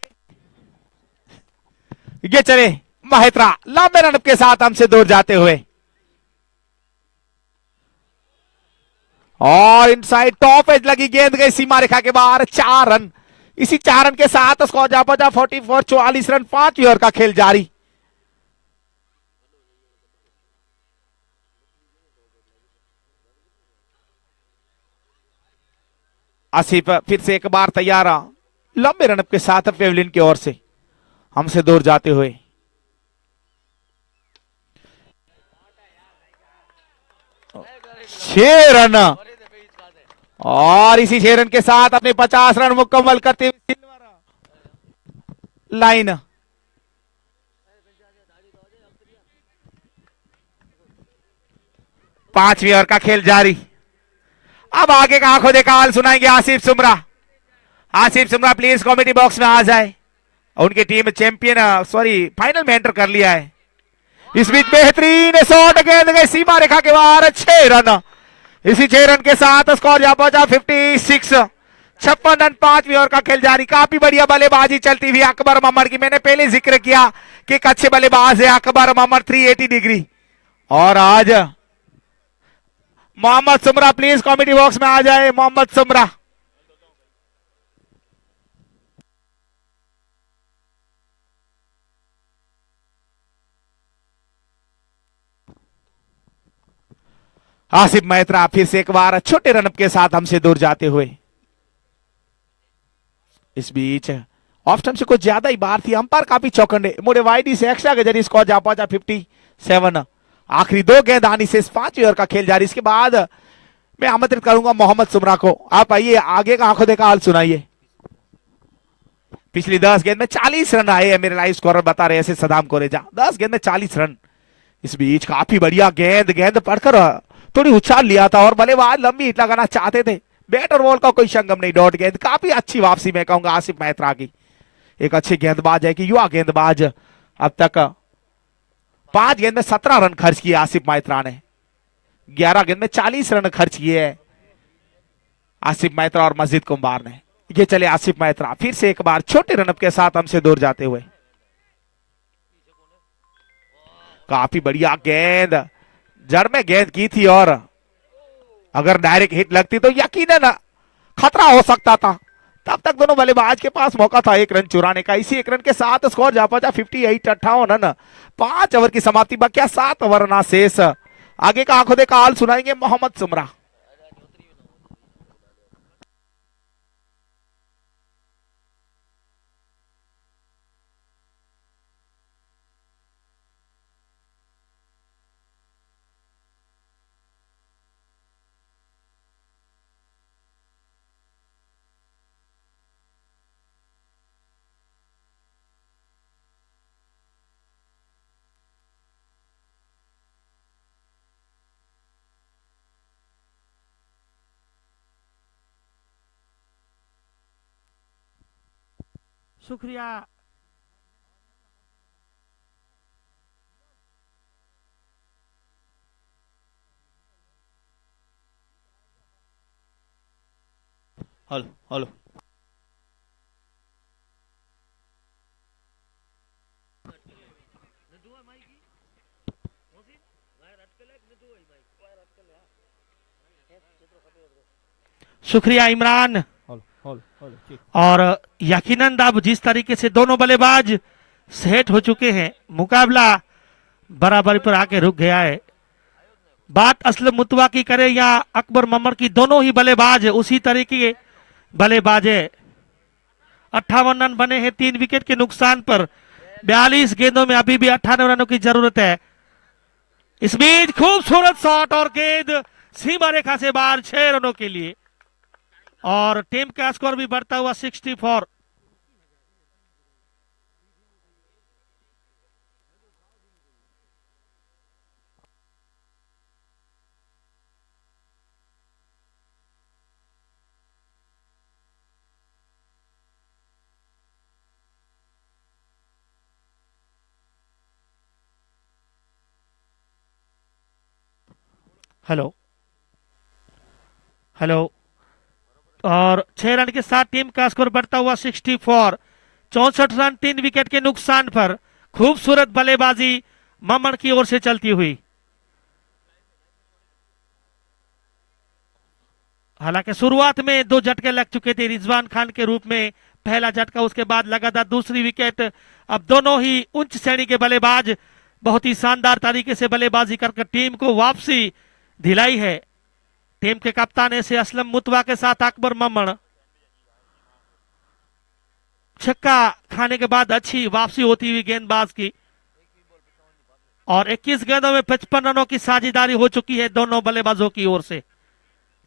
ये चले महित्रा लंबे रन के साथ हमसे दूर जाते हुए। और इनसाइड टॉप एज लगी गेंद, गई सीमा रेखा के बाहर। 4 रन, इसी 4 रन के साथ स्कोर जा पहुंचा 44। 44 रन, 5 ओवर का खेल जारी। आसिफ फिर से एक बार तैयार, लंबे रन के साथ पेवलिन की ओर से हमसे दूर जाते हुए। छह रन, और इसी 6 रन के साथ अपने 50 रन मुकम्मल करते हुए लाइन। पांचवी ओवर का खेल जारी। अब आगे का आंखों देखा हाल सुनाएंगे Asif सुमरा। Asif सुमरा please comedy box में आ जाए। उनकी टीम चैंपियन फाइनल में एंटर कर लिया है। इस बीच बेहतरीन शॉट, गेंद गई सीमा रेखा के बाहर। 6 रन, इसी 6 रन के साथ स्कोर जा पहुंचा 56। 56 रन, 5वीं ओवर का खेल जारी। काफी बढ़िया बल्लेबाजी चलती हुई अकबर मोहम्मद की। मैंने पहले जिक्र किया कि एक अच्छे बल्लेबाज है अकबर मोहम्मद, 380 डिग्री। और आज मोहम्मद सुमरा प्लीज कॉमेडी बॉक्स में आ जाए। मोहम्मद सुमरा, आसिफ मैत्रा फिर से एक बार छोटे रन के साथ हमसे दूर जाते हुए। इस बीच ऑफ स्टंप से कुछ ज्यादा ही बार थी। अंपायर काफी चौकंडे मुड़े वाइडी से एक्स्ट्रा के जरिए स्कोर जा पहुंचा 57। आखिरी 2 गेंद आनी से 5वीं ओवर का खेल जारी। इसके बाद मैं आमंत्रित करूंगा मोहम्मद सुमरा को। आप आइए, आगे का आंखों देखा हाल सुनाइए। पिछली 10 गेंद में 40 रन आए हैं, मेरे लाइव स्कोरर बता रहे हैं सदाम कोरेजा। 10 गेंद में 40 रन। इस बीच काफी बढ़िया गेंद पढ़कर थोड़ी उछाल लिया था और बल्लेबाज लंबी हिट लगाना चाहते थे। बैट और बॉल का कोई संगम नहीं। डॉट गेंद, काफी अच्छी वापसी मैं कहूंगा आसिफ मैत्रा की। एक अच्छे गेंदबाज है कि युवा गेंदबाज। अब तक 5 गेंद में 17 रन खर्च किए आसिफ मैत्रा ने। 11 गेंद में 40 रन खर्च किए आसिफ मैत्रा और मस्जिद कुंभार ने। ये चले आसिफ मैत्रा फिर से एक बार छोटे रन के साथ हमसे दूर जाते हुए। काफी बढ़िया गेंद, जड़ में गेंद की थी और अगर डायरेक्ट हिट लगती तो यकीनन खतरा हो सकता था। तब तक दोनों बल्लेबाज के पास मौका था 1 रन चुराने का। इसी 1 रन के साथ स्कोर जा पहुंचा 58। 58 रन, 5 ओवर की समाप्ति, बकिया 7 ओवर ना शेष। आगे का आंखों देखा हाल सुनाएंगे मोहम्मद सुमरा। शुक्रिया। हेलो हेलो शुक्रिया इमरान। और यकीनन अब जिस तरीके से दोनों बल्लेबाज सेट हो चुके हैं, मुकाबला बराबरी पर आके रुक गया है। बात असलम मुतवा की करे या अकबर ममर की, दोनों ही बल्लेबाज उसी तरीके के बल्लेबाज है। 58 रन बने हैं 3 विकेट के नुकसान पर। 42 गेंदों में अभी भी 98 रनों की जरूरत है। इस बीच खूबसूरत शॉट और गेंद सीमा रेखा से बाहर 6 रनों के लिए, और टीम का स्कोर भी बढ़ता हुआ 64। Hello hello. और 6 रन के साथ टीम का स्कोर बढ़ता हुआ 64। 64 रन 3 विकेट के नुकसान पर। खूबसूरत बल्लेबाजी ममन की ओर से चलती हुई। हालांकि शुरुआत में 2 झटके लग चुके थे रिजवान खान के रूप में। पहला झटका, उसके बाद लगातार दूसरी विकेट। अब दोनों ही उच्च श्रेणी के बल्लेबाज बहुत ही शानदार तरीके से बल्लेबाजी करके टीम को वापसी दिलाई है। टीम के कप्तान ऐसे असलम मुतवा के साथ अकबर ममन। छक्का खाने के बाद अच्छी वापसी होती हुई गेंदबाज की, और 21 गेंदों में 55 रनों की साझेदारी हो चुकी है दोनों बल्लेबाजों की ओर से,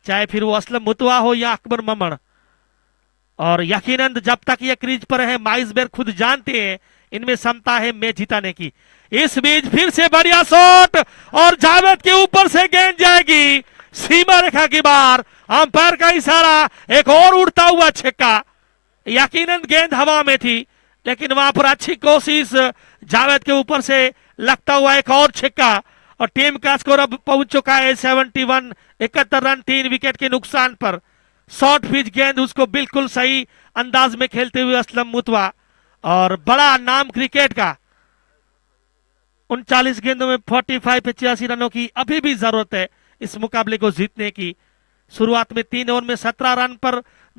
चाहे फिर वो असलम मुतवा हो या अकबर ममन। और यकीनन जब तक ये क्रीज पर है, माइसबेर खुद जानते हैं इनमें क्षमता है मैच जिताने की। इस बीच फिर से बढ़िया शॉट, और जावेद के ऊपर से गेंद जाएगी सीमा रेखा की बाहर। अंपायर का इशारा, एक और उड़ता हुआ छक्का। यकीनन गेंद हवा में थी, लेकिन वहां पर अच्छी कोशिश जावेद के ऊपर से लगता हुआ एक और छक्का, और टीम का स्कोर अब पहुंच चुका है 71। 71 रन 3 विकेट के नुकसान पर। शॉर्ट पिच गेंद उसको बिल्कुल सही अंदाज में खेलते हुए असलम मुतवा, और बड़ा नाम क्रिकेट का 39 गेंदों में 45 85 रनों की अभी भी जरूरत है इस मुकाबले को जीतने की। शुरुआत में 3 ओवर में 17 रन पर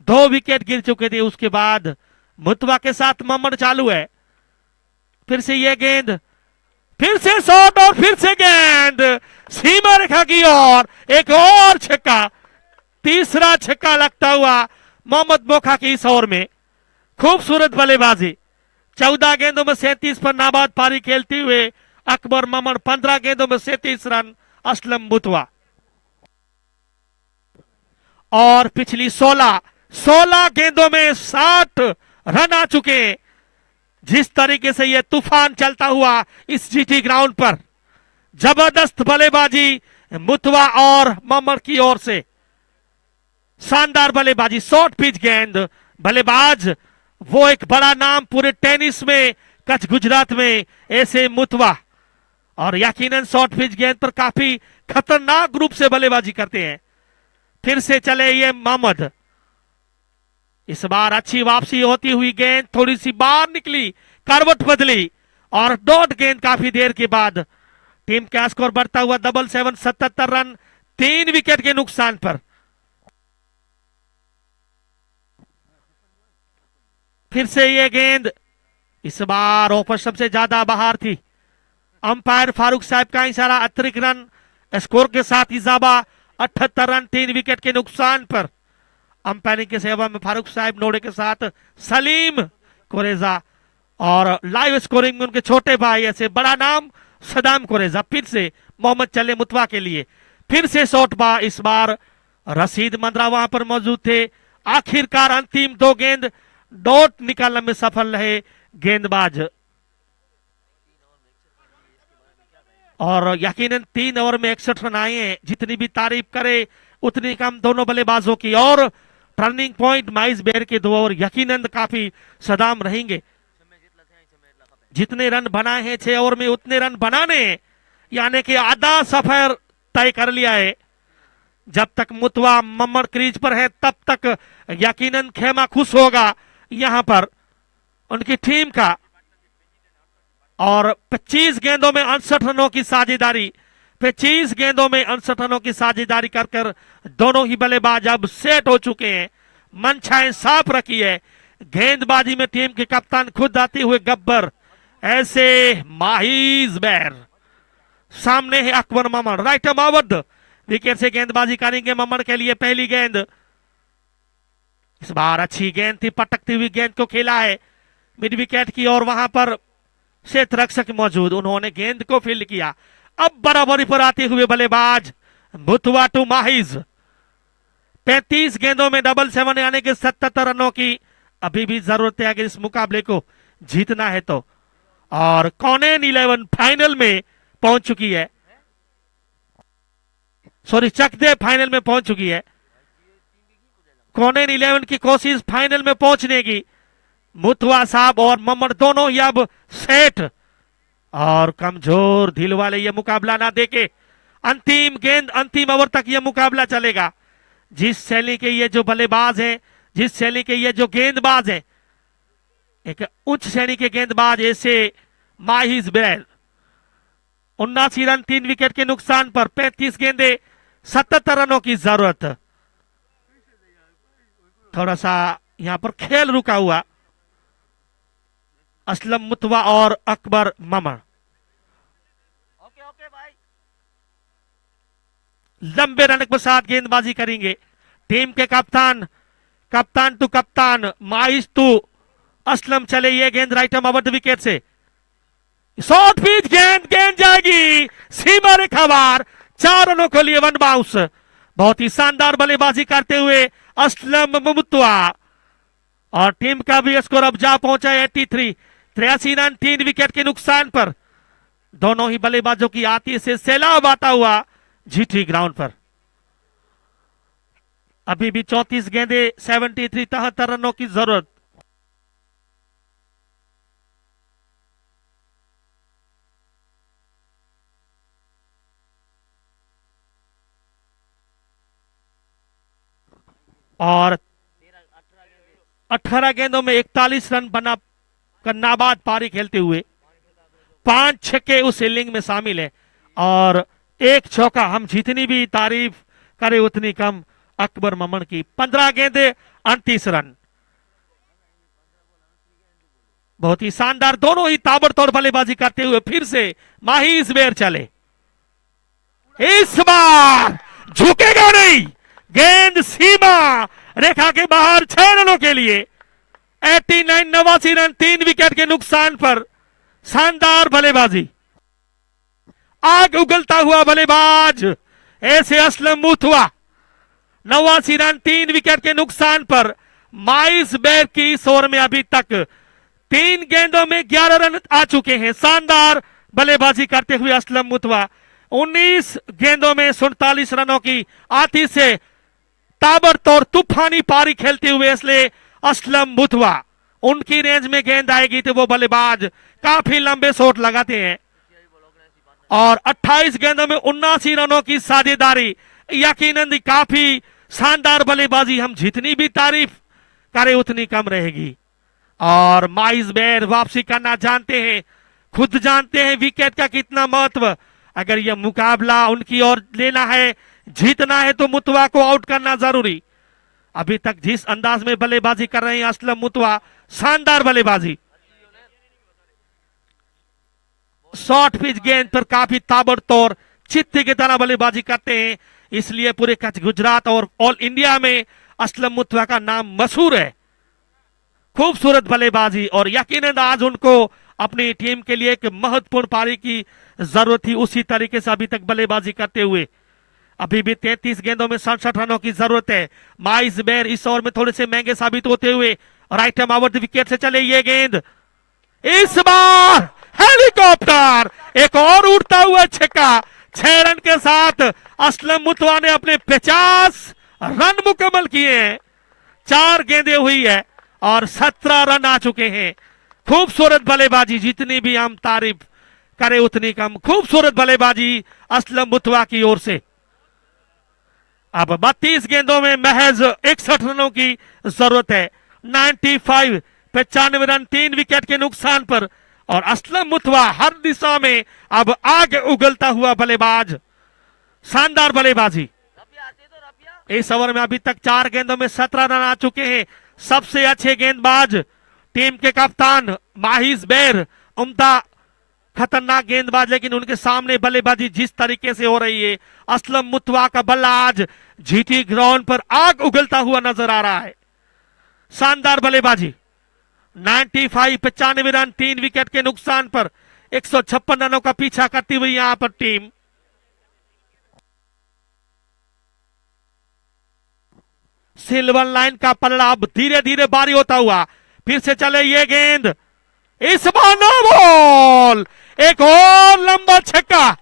2 विकेट गिर चुके थे। उसके बाद मुतवा के साथ ममन चालू है। फिर से ये गेंद, फिर से शॉट, और फिर से गेंद सीमा रेखा की ओर। एक और छक्का, तीसरा छक्का लगता हुआ मोहम्मद मोखा की इस ओवर में। खूबसूरत बल्लेबाजी। 14 गेंदों में 37 पर नाबाद पारी खेलते हुए अकबर ममन। 15 गेंदों में 37 रन असलम मुतवा। और पिछली 16 गेंदों में 60 रन आ चुके। जिस तरीके से यह तूफान चलता हुआ इस जीटी ग्राउंड पर, जबरदस्त बल्लेबाजी मुतवा और ममन की ओर से। शानदार बल्लेबाजी, शॉर्ट पिच गेंद। बल्लेबाज वो एक बड़ा नाम पूरे टेनिस में, कच्छ गुजरात में, ऐसे मुतवा। और यकीनन शॉर्ट पिच गेंद पर काफी खतरनाक रूप से बल्लेबाजी करते हैं। फिर से चले ये मोहम्मद। इस बार अच्छी वापसी होती हुई गेंद थोड़ी सी बाहर निकली, करवट बदली, और डॉट गेंद काफी देर के बाद। टीम का स्कोर बढ़ता हुआ 77 77 रन 3 विकेट के नुकसान पर। फिर से ये गेंद, इस बार ओपर सबसे ज्यादा बाहर थी। अंपायर फारूक साहब का इशारा, अतिरिक्त रन स्कोर के साथ इजाफा 78 रन 3 विकेट के नुकसान पर। अंपायरिंग की सेवा में फारूक साहब नोड़े के साथ सलीम कुरेजा, और लाइव स्कोरिंग में उनके छोटे भाई ऐसे बड़ा नाम सदाम कुरेजा। फिर से मोहम्मद चले मुतवा के लिए, फिर से शॉट बा। इस बार रशीद मंद्रा वहां पर मौजूद थे। आखिरकार अंतिम 2 गेंद डॉट निकालने में सफल रहे गेंदबाज। और यकीनन 3 ओवर में 61 रन आए हैं। जितनी भी तारीफ करे उतनी कम दोनों बल्लेबाजों की। और टर्निंग पॉइंट माइस बेर के 2 ओवर यकीनन काफी सदाम रहेंगे। जितने रन बनाए हैं 6 ओवर में उतने रन बनाने हैं, यानी कि आधा सफर तय कर लिया है। जब तक मुतवा मम्मड़ क्रीज पर है तब तक यकीनन खेमा खुश होगा यहां पर उनकी टीम का। और 25 गेंदों में 68 रनों की साझेदारी, 25 गेंदों में 68 रनों की साझेदारी कर कर दोनों ही बल्लेबाज अब सेट हो चुके हैं। मनछाएं साफ रखी है। गेंदबाजी में टीम के कप्तान खुद आते हुए गब्बर, ऐसे माहिज बैर, सामने है अकबर ममन, राइट मावद विकेट से गेंदबाजी करेंगे ममन के लिए। पहली गेंद इस बार अच्छी गेंद थी, पटकती हुई गेंद को खेला है मिड विकेट की और वहां पर क्षेत्र रक्षक मौजूद, उन्होंने गेंद को फील्ड किया। अब बराबरी पर आते हुए बल्लेबाज मुतवा टू माहिज, 35 गेंदों में 77 यानी कि 77 रनों की अभी भी जरूरत है अगर इस मुकाबले को जीतना है तो। और कॉनेन 11 फाइनल में पहुंच चुकी है, सॉरी चकदे फाइनल में पहुंच चुकी है। कॉनेन 11 की कोशिश फाइनल में पहुंचने की, मुतवा साहब और मम्मड़ दोनों ही अब सेट और कमजोर दिल वाले ये मुकाबला ना देके अंतिम गेंद अंतिम ओवर तक ये मुकाबला चलेगा। जिस शैली के ये जो बल्लेबाज हैं, जिस शैली के ये जो गेंदबाज हैं, एक उच्च श्रेणी के गेंदबाज ऐसे माहिज बैल, 79 रन 3 विकेट के नुकसान पर 35 गेंदे 77 रनों की जरूरत। थोड़ा सा यहां पर खेल रुका हुआ। असलम मुतवा और अकबर ममन ओके ओके भाई। लंबे रन के साथ गेंदबाजी करेंगे टीम के कप्तान, कप्तान टू कप्तान, माइस टू असलम। चले ये गेंद राइट अवध विकेट से, शॉर्ट पिच गेंद, गेंद जाएगी सीमा रेखा बार, 4 रनों के लिए 1 बाउंस। बहुत ही शानदार बल्लेबाजी करते हुए असलम मुतवा और टीम का भी स्कोर अब जा पहुंचा है 83, 83 रन 3 विकेट के नुकसान पर। दोनों ही बल्लेबाजों की आती से सैलाब आता हुआ जीटी ग्राउंड पर। अभी भी 34 गेंदे 73 73 रनों की जरूरत। और 18 गेंदों में 41 रन बना कर नाबाद पारी खेलते हुए 5 छक्के उस इनिंग में शामिल है और 1 चौका। हम जितनी भी तारीफ करें उतनी कम अकबर ममन की। 15 गेंदे 38 रन, बहुत ही शानदार। दोनों ही ताबड़तोड़ बल्लेबाजी करते हुए फिर से माहिज बेर चले। इस बार झुकेगा नहीं, गेंद सीमा रेखा के बाहर 6 रनों के लिए। 89 89 रन 3 विकेट के नुकसान पर शानदार बल्लेबाजी। आग उगलता हुआ बल्लेबाज ऐसे असलम मुतवा, 89 रन 3 विकेट के नुकसान पर। माइस बैर की इस ओवर में अभी तक 3 गेंदों में 11 रन आ चुके हैं। शानदार बल्लेबाजी करते हुए असलम मुतवा 19 गेंदों में 47 रनों की आती से ताबड़तोड़ तूफानी पारी खेलते हुए इसलिए असलम मुतवा, उनकी रेंज में गेंद आएगी तो वो बल्लेबाज काफी लंबे शॉट लगाते हैं। और 28 गेंदों में 79 रनों की साझेदारी, यकीनन काफी शानदार बल्लेबाजी। हम जितनी भी तारीफ करें उतनी कम रहेगी। और माइस बेर वापसी करना जानते हैं, खुद जानते हैं विकेट का कितना महत्व। अगर यह मुकाबला उनकी ओर लेना है, जीतना है तो मुतवा को आउट करना जरूरी। अभी तक जिस अंदाज में बल्लेबाजी कर रहे हैं असलम मुतवा, शानदार बल्लेबाजी। शॉर्ट पिच गेंद पर काफी ताबड़तोड़ चित्ते की तरह बल्लेबाजी करते हैं, इसलिए पूरे कच्छ गुजरात और ऑल इंडिया में असलम मुतवा का नाम मशहूर है। खूबसूरत बल्लेबाजी और यकीनन आज उनको अपनी टीम के लिए एक महत्वपूर्ण पारी की जरूरत थी। उसी तरीके से अभी तक बल्लेबाजी करते हुए अभी भी 33 गेंदों में 67 रनों की जरूरत है। माइस बेर इस ओवर में थोड़े से महंगे साबित होते हुए राइट हैंड ओवर विकेट से चले ये गेंद। इस बार हेलीकॉप्टर, एक और उड़ता हुआ छक्का। 6 रन के साथ असलम मुतवा ने अपने 50 रन मुकम्मल किए हैं। 4 गेंदें हुई है और 17 रन आ चुके हैं। खूबसूरत बल्लेबाजी, जितनी भी हम तारीफ करें उतनी कम। खूबसूरत बल्लेबाजी असलम मुतवा की ओर से। अब 32 गेंदों में महज 61 रनों की जरूरत है। 95 95 रन 3 विकेट के नुकसान पर, और असलम मुतवा हर दिशा में अब आगे उगलता हुआ बल्लेबाज। शानदार बल्लेबाजी। रबिया दे दो रबिया। इस ओवर में अभी तक 4 गेंदों में 17 रन आ चुके हैं। सबसे अच्छे गेंदबाज टीम के कप्तान माहिज बेर, उम्दा खतरनाक गेंदबाज, लेकिन उनके सामने बल्लेबाजी जिस तरीके से हो रही है, असलम मुतवा का बल्ला आज जीटी ग्राउंड पर आग उगलता हुआ नजर आ रहा है। शानदार बल्लेबाजी। 95 95 रन 3 विकेट के नुकसान पर 156 रनों का पीछा करती हुई यहां पर टीम। सिल्वर लाइन का पलड़ा अब धीरे धीरे बारी होता हुआ, फिर से चले ये गेंद, इस बार नो बॉल, एक और लंबा छक्का।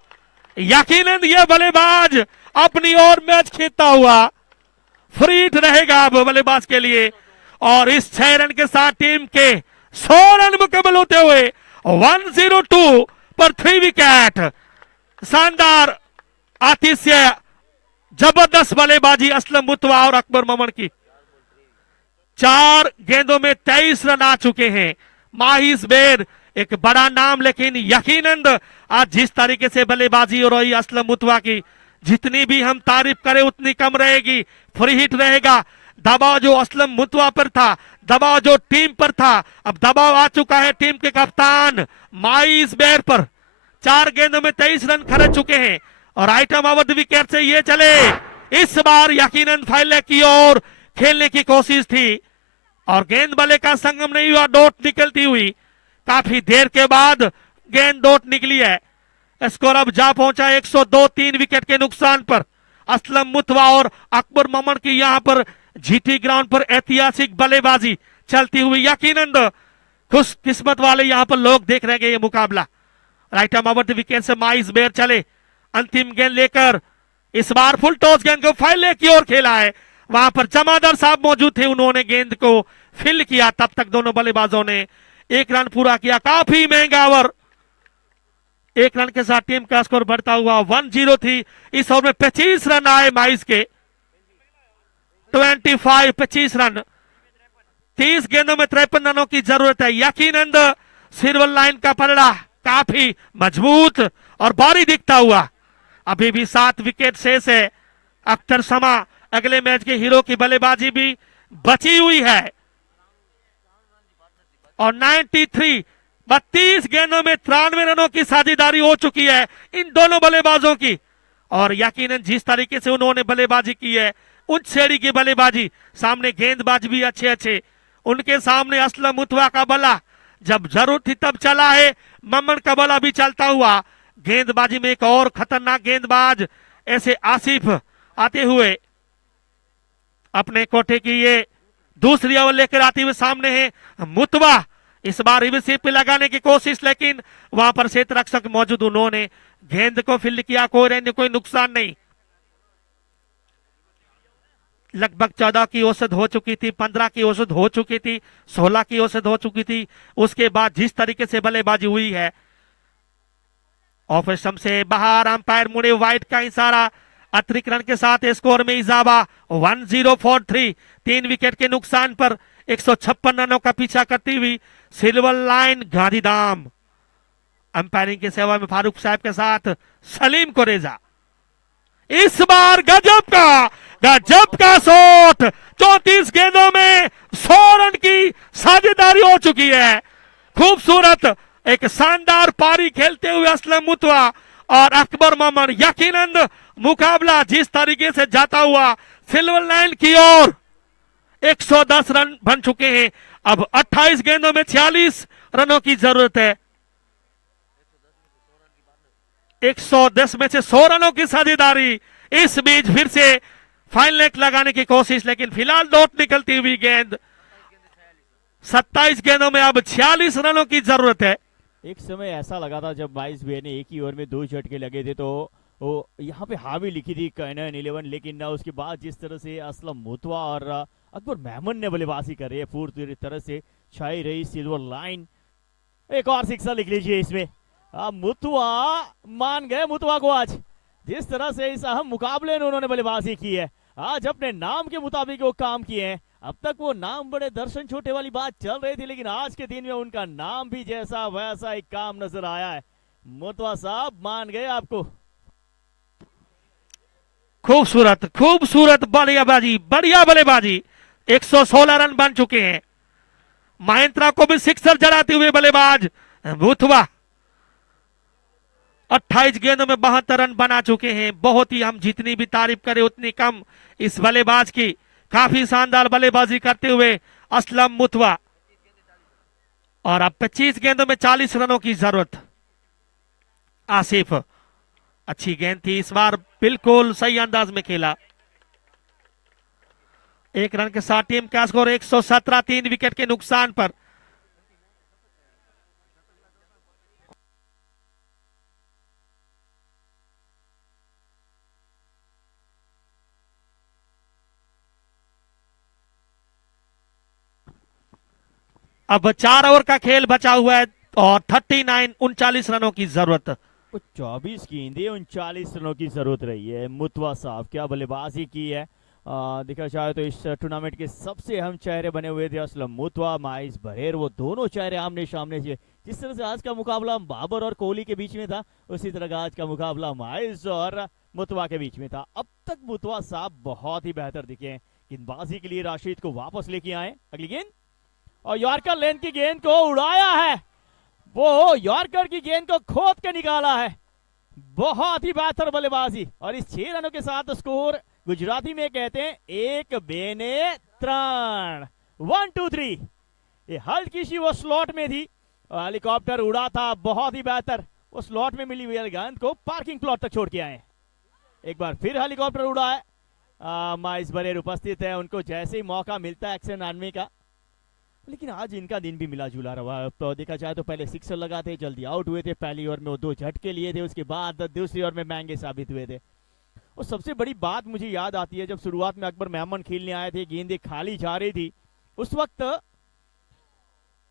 यकीनन ये बल्लेबाज अपनी ओर मैच खेलता हुआ फ्री हिट रहेगा अब बल्लेबाज के लिए, और इस 6 रन के साथ टीम के 100 रन मुकम्मल होते हुए 102 पर 3 विकेट। शानदार आतिशय, जबरदस्त बल्लेबाजी असलम मुतवा और अकबर मोमन की। 4 गेंदों में 23 रन आ चुके हैं। माहिज बेर एक बड़ा नाम, लेकिन यकीनन आज जिस तरीके से बल्लेबाजी हो रही असलम मुतवा की, जितनी भी हम तारीफ करें उतनी कम रहेगी। फ्री हिट रहेगा। दबाव जो असलम मुतवा पर था, दबाव जो टीम पर था, अब दबाव आ चुका है टीम के कप्तान माइस बेर पर। 4 गेंदों में 23 रन खर्च चुके हैं और आइटम अवध विकेट से ये चले। इस बार यकीनन फाइनल की ओर खेलने की कोशिश थी और गेंद बल्ले का संगम नहीं हुआ, डॉट निकलती हुई। काफी देर के बाद गेंद डॉट निकली है। स्कोर अब जा पहुंचा 102 3 विकेट के नुकसान पर। असलम मुतवा और अकबर मोमन की यहां पर जीटी ग्राउंड पर ऐतिहासिक बल्लेबाजी चलती हुई। यकीनन खुश किस्मत वाले यहां पर लोग देख रहे हैं ये मुकाबला। Right arm over the wicket से माइस बेर चले अंतिम गेंद लेकर। इस बार फुल टॉस गेंद को फाइले की ओर खेला है। वहां पर जमादार साहब मौजूद थे, उन्होंने गेंद को फिल किया। तब तक दोनों बल्लेबाजों ने 1 रन पूरा किया। काफी महंगा ओवर। 1 रन के साथ टीम का स्कोर बढ़ता हुआ 1-0 थी। इस ओवर में 25 रन आए माइस के। 25 रन 30 गेंदों में 53 रनों की जरूरत है। यकीनन सिल्वर लाइन का पलड़ा काफी मजबूत और भारी दिखता हुआ। अभी भी 7 विकेट शेष है। अख्तर शमा अगले मैच के हीरो की बल्लेबाजी भी बची हुई है। और 32 गेंदों में 93 रनों की साझेदारी हो चुकी है इन दोनों बल्लेबाजों की। और यकीनन जिस तरीके से उन्होंने बल्लेबाजी की है, उच्च श्रेणी की बल्लेबाजी, सामने गेंदबाज भी अच्छे, उनके सामने असलम मुतवा का बल्ला जब जरूरत थी तब चला है। ममन का बल्ला भी चलता हुआ। गेंदबाजी में एक और खतरनाक गेंदबाज ऐसे आसिफ आते हुए अपने कोटे की ये दूसरी ओवर लेकर आते हुए सामने है मुतवा। इस बार रिवर्स पे लगाने की कोशिश, लेकिन वहां पर क्षेत्र रक्षक मौजूद, उन्होंने गेंद को फील्ड किया। कोई नुकसान नहीं। लगभग 14 की औसत हो चुकी थी, 15 की औसत हो चुकी थी, 16 की औसत हो चुकी थी। उसके बाद जिस तरीके से बल्लेबाजी हुई है, ऑफ स्टंप से बाहर, अंपायर मुड़े, वाइट का इशारा। अतिरिक्त रन के साथ स्कोर में इजाफा 1043 3 विकेट के नुकसान पर 156 रनों का पीछा करती हुई सिल्वर लाइन गांधीधाम। अंपायरिंग की सेवा में फारूक साहब के साथ सलीम कुरेजा। इस बार गजब का शॉट। 34 गेंदों में 100 रन की साझेदारी हो चुकी है। खूबसूरत एक शानदार पारी खेलते हुए असलम मुतवा और अकबर मोमन। यकीनन मुकाबला जिस तरीके से जाता हुआ सिल्वर लाइन की ओर 110 रन बन चुके हैं। अब 28 गेंदों में 46 रनों की जरूरत है। 110 में से 100 रनों की साझेदारी। इस बीच फिर से फाइनल लेग लगाने की कोशिश, लेकिन फिलहाल डॉट निकलती हुई गेंद। 27 गेंदों में अब 46 रनों की जरूरत है। एक समय ऐसा लगा था जब माइस बेर ने एक ही ओवर में 2 झटके लगे थे तो वो यहाँ पे हावी लिखी थी कैनन 11, लेकिन उसके बाद जिस तरह से असलम मुतवा और अकबर मेमन ने बल्लेबाजी कर रही है, पूरी तरह से छाई रही सिल्वर लाइन। एक और सिक्सर लिख लीजिए इसमें। मुतवा मान गए मुतवा को आज, जिस तरह से इस अहम मुकाबले में उन्होंने बल्लेबाजी की है, आज अपने नाम के मुताबिक वो काम किए हैं। अब तक वो नाम बड़े दर्शन छोटे वाली बात चल रही थी, लेकिन आज के दिन में उनका नाम भी जैसा वैसा एक काम नजर आया है। मुतवा साहब मान गए आपको। खूबसूरत खूबसूरत बल्लेबाजी, बढ़िया बल्लेबाजी। 116 रन बन चुके हैं। महेंद्रा को भी सिक्सर जड़ाते हुए बल्लेबाज मुतवा 28 गेंदों में 72 रन बना चुके हैं। बहुत ही, हम जितनी भी तारीफ करें उतनी कम इस बल्लेबाज की। काफी शानदार बल्लेबाजी करते हुए असलम मुतवा। और अब 25 गेंदों में 40 रनों की जरूरत। आसिफ, अच्छी गेंद थी इस बार, बिल्कुल सही अंदाज में खेला। 1 रन के साथ टीम का स्कोर 117, 3 विकेट के नुकसान पर। अब 4 ओवर का खेल बचा हुआ है और 39 रनों की जरूरत। 24 गेंदे 39 रनों की जरूरत रही है। मुतवा साहब क्या बल्लेबाजी की है। देखा जाए तो इस टूर्नामेंट के सबसे अहम चेहरे बने हुए थे असलम मुतवा, माइस बरेर, वो दोनों चेहरे आमने सामने थे। जिस तरह से आज का मुकाबला बाबर और कोहली के बीच में था, उसी तरह का आज का मुकाबला माइस और मुतवा के बीच में था। अब तक मुतवा साहब बहुत ही बेहतर दिखे हैं। गेंदबाजी के लिए राशिद को वापस लेके आए। अगली गेंद और यॉर्कर लेंथ की गेंद को उड़ाया है, वो यॉर्कर की गेंद को खोद के निकाला है। बहुत ही बेहतर बल्लेबाजी। और इस 6 रनों के साथ स्कोर गुजराती में कहते हैं 1 बेने 3, 1 2 3। ये हल्की सी वो स्लॉट में थी, हेलीकॉप्टर उड़ा था, बहुत ही बेहतर। वो स्लॉट में मिली हुई गेंद को पार्किंग प्लॉट तक छोड़ के आए। एक बार फिर हेलीकॉप्टर उड़ा है। माइस बरेर उपस्थित है, उनको जैसे ही मौका मिलता है एक्शन आदमी का। लेकिन आज इनका दिन भी मिला जुला रहा। तो देखा जाए तो पहले सिक्सर लगाते, जल्दी आउट हुए थे। पहली ओवर में वो 2 झटके लिए थे, उसके बाद दूसरी ओवर में महंगे साबित हुए थे। और सबसे बड़ी बात मुझे याद आती है, जब शुरुआत में अकबर मेमन खेलने आए थे, गेंदें खाली जा रही थी, उस वक्त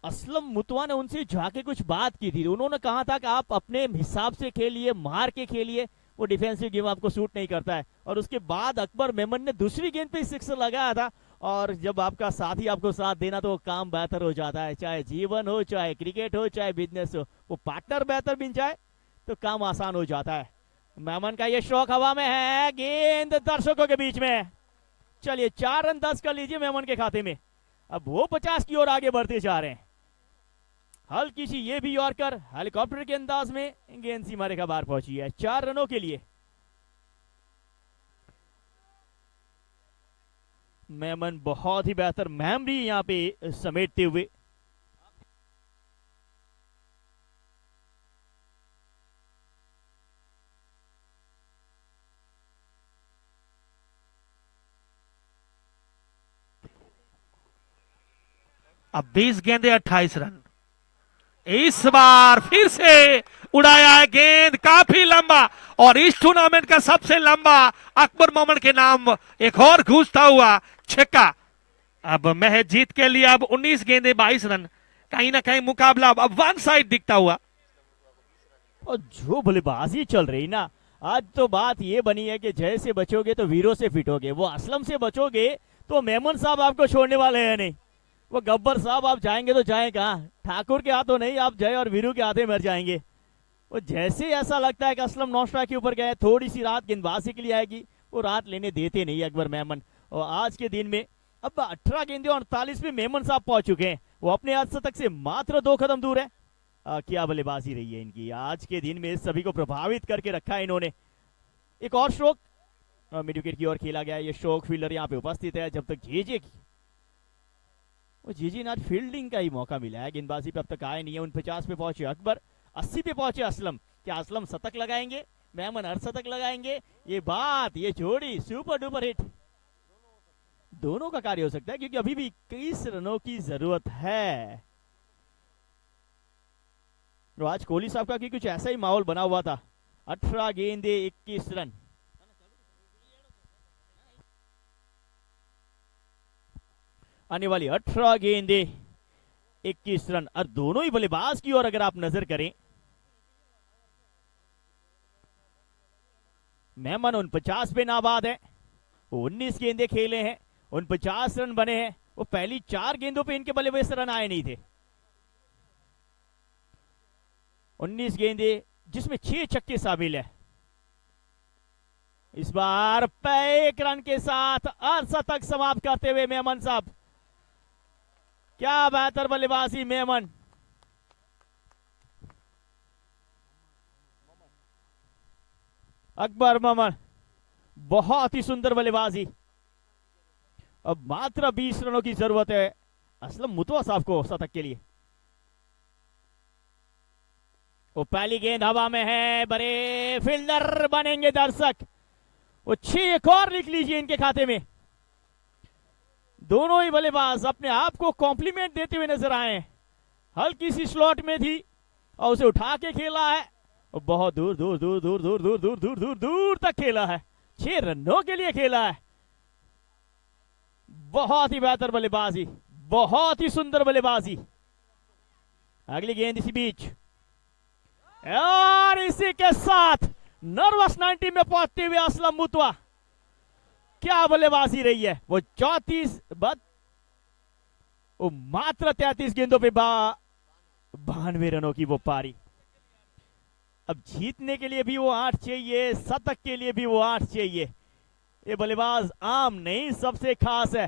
असलम मुतवा ने उनसे जाके कुछ बात की थी। उन्होंने कहा था कि आप अपने हिसाब से खेलिए, मार के खेलिए, वो डिफेंसिव गेम आपको सूट नहीं करता है। और उसके बाद अकबर मेमन ने दूसरी गेंद पे सिक्सर लगाया था। और जब आपका साथी आपको साथ देना तो काम बेहतर हो जाता है। चाहे जीवन हो, चाहे क्रिकेट हो, चाहे बिजनेस हो, वो पार्टनर बेहतर बन जाए तो काम आसान हो जाता है। मेमन का ये शौक हवा में है, गेंद दर्शकों के बीच में। चलिए 4 रन 10 कर लीजिए मेमन के खाते में। अब वो 50 की ओर आगे बढ़ते जा रहे हैं। हल्की सी ये भी यॉर्कर हेलीकॉप्टर के अंदाज में गेंद सीमा रेखा बाहर पहुंची है 4 रनों के लिए। मेमन बहुत ही बेहतर मेमोरी यहां पे समेटते हुए। अब 20 गेंदे 28 रन। इस बार फिर से उड़ाया है गेंद काफी लंबा, और इस टूर्नामेंट का सबसे लंबा अकबर मोमन के नाम एक और गूंजता हुआ छक्का। अब महज जीत के लिए अब 19 गेंदे 22 रन। कहीं ना कहीं मुकाबला अब वन साइड दिखता हुआ। और जो बल्लेबाजी चल रही ना, आज तो बात ये बनी है कि जय से बचोगे तो वीरों से फिटोगे। वो असलम से बचोगे तो मेमन साहब आपको छोड़ने वाले हैं नहीं। वो गब्बर साहब आप जाएंगे तो जाए कहाँ, ठाकुर के हाथों नहीं, आप जय और वीरू के हाथे मर जाएंगे। वो जैसे ऐसा लगता है कि असलम नौस्ट्रा के ऊपर गए, थोड़ी सी रात गेंदबाजी के लिए आएगी, वो रात लेने देते नहीं अकबर मेमन। और आज के दिन में अब 18 गेंदे और 48 पे मेमन साहब पहुंच चुके हैं। वो अपने अर्धशतक से मात्र 2 कदम दूर है। क्या बल्लेबाजी रही है इनकी आज के दिन में, सभी को प्रभावित करके रखा है इन्होंने। एक और स्ट्रोक मिड विकेट की ओर खेला गया। ये स्ट्रोक फील्डर यहाँ पे उपस्थित है। जब तक जेजे ने आज फील्डिंग का ही मौका मिला है, गेंदबाजी पे अब तक आए नहीं है। 49 पे पहुंचे अकबर, 80 पे पहुंचे असलम। क्या असलम शतक लगाएंगे, मेमन अर्धशतक लगाएंगे? ये बात, ये जोड़ी सुपर डुपर हिट दोनों का कार्य हो सकता है, क्योंकि अभी भी 21 रनों की जरूरत है। तो आज कोहली साहब का कुछ ऐसा ही माहौल बना हुआ था। 18 गेंदे 21 रन। आने वाली 18 गेंदे 21 रन। और दोनों ही बल्लेबाज की ओर अगर आप नजर करें, मेमन 49 पे नाबाद है, 19 गेंदे खेले हैं, 49 रन बने हैं। वो पहली 4 गेंदों पे इनके बल्लेबाज रन आए नहीं थे। 19 गेंदे जिसमें 6 छक्के शामिल है। इस बार 1 रन के साथ अर्धशतक समाप्त करते हुए मेमन साहब, क्या बेहतर बल्लेबाजी मेमन। अकबर मोहम्मद, बहुत ही सुंदर बल्लेबाजी। अब मात्र 20 रनों की जरूरत है असलम मुतवा साहब को शतक के लिए। वो पहली गेंद हवा में है, बड़े फील्डर बनेंगे दर्शक। वो 6 एक और लिख लीजिए इनके खाते में। दोनों ही बल्लेबाज अपने आप को कॉम्प्लीमेंट देते हुए नजर आए। हल्की सी स्लॉट में थी और उसे उठा के खेला है और बहुत दूर दूर दूर दूर दूर दूर दूर दूर दूर दूर तक खेला है। 6 रनों के लिए खेला है। बहुत ही बेहतर बल्लेबाजी, बहुत ही सुंदर बल्लेबाजी। अगली गेंद इसी बीच और इसी के साथ नर्वस 90 में पहुंचते हुए असलम मुतवा, क्या बल्लेबाजी रही है। वो 34 वो मात्र 33 गेंदों पे 92 रनों की वो पारी। अब जीतने के लिए भी वो 8 चाहिए, शतक के लिए भी वो 8 चाहिए। ये बल्लेबाज आम नहीं, सबसे खास है।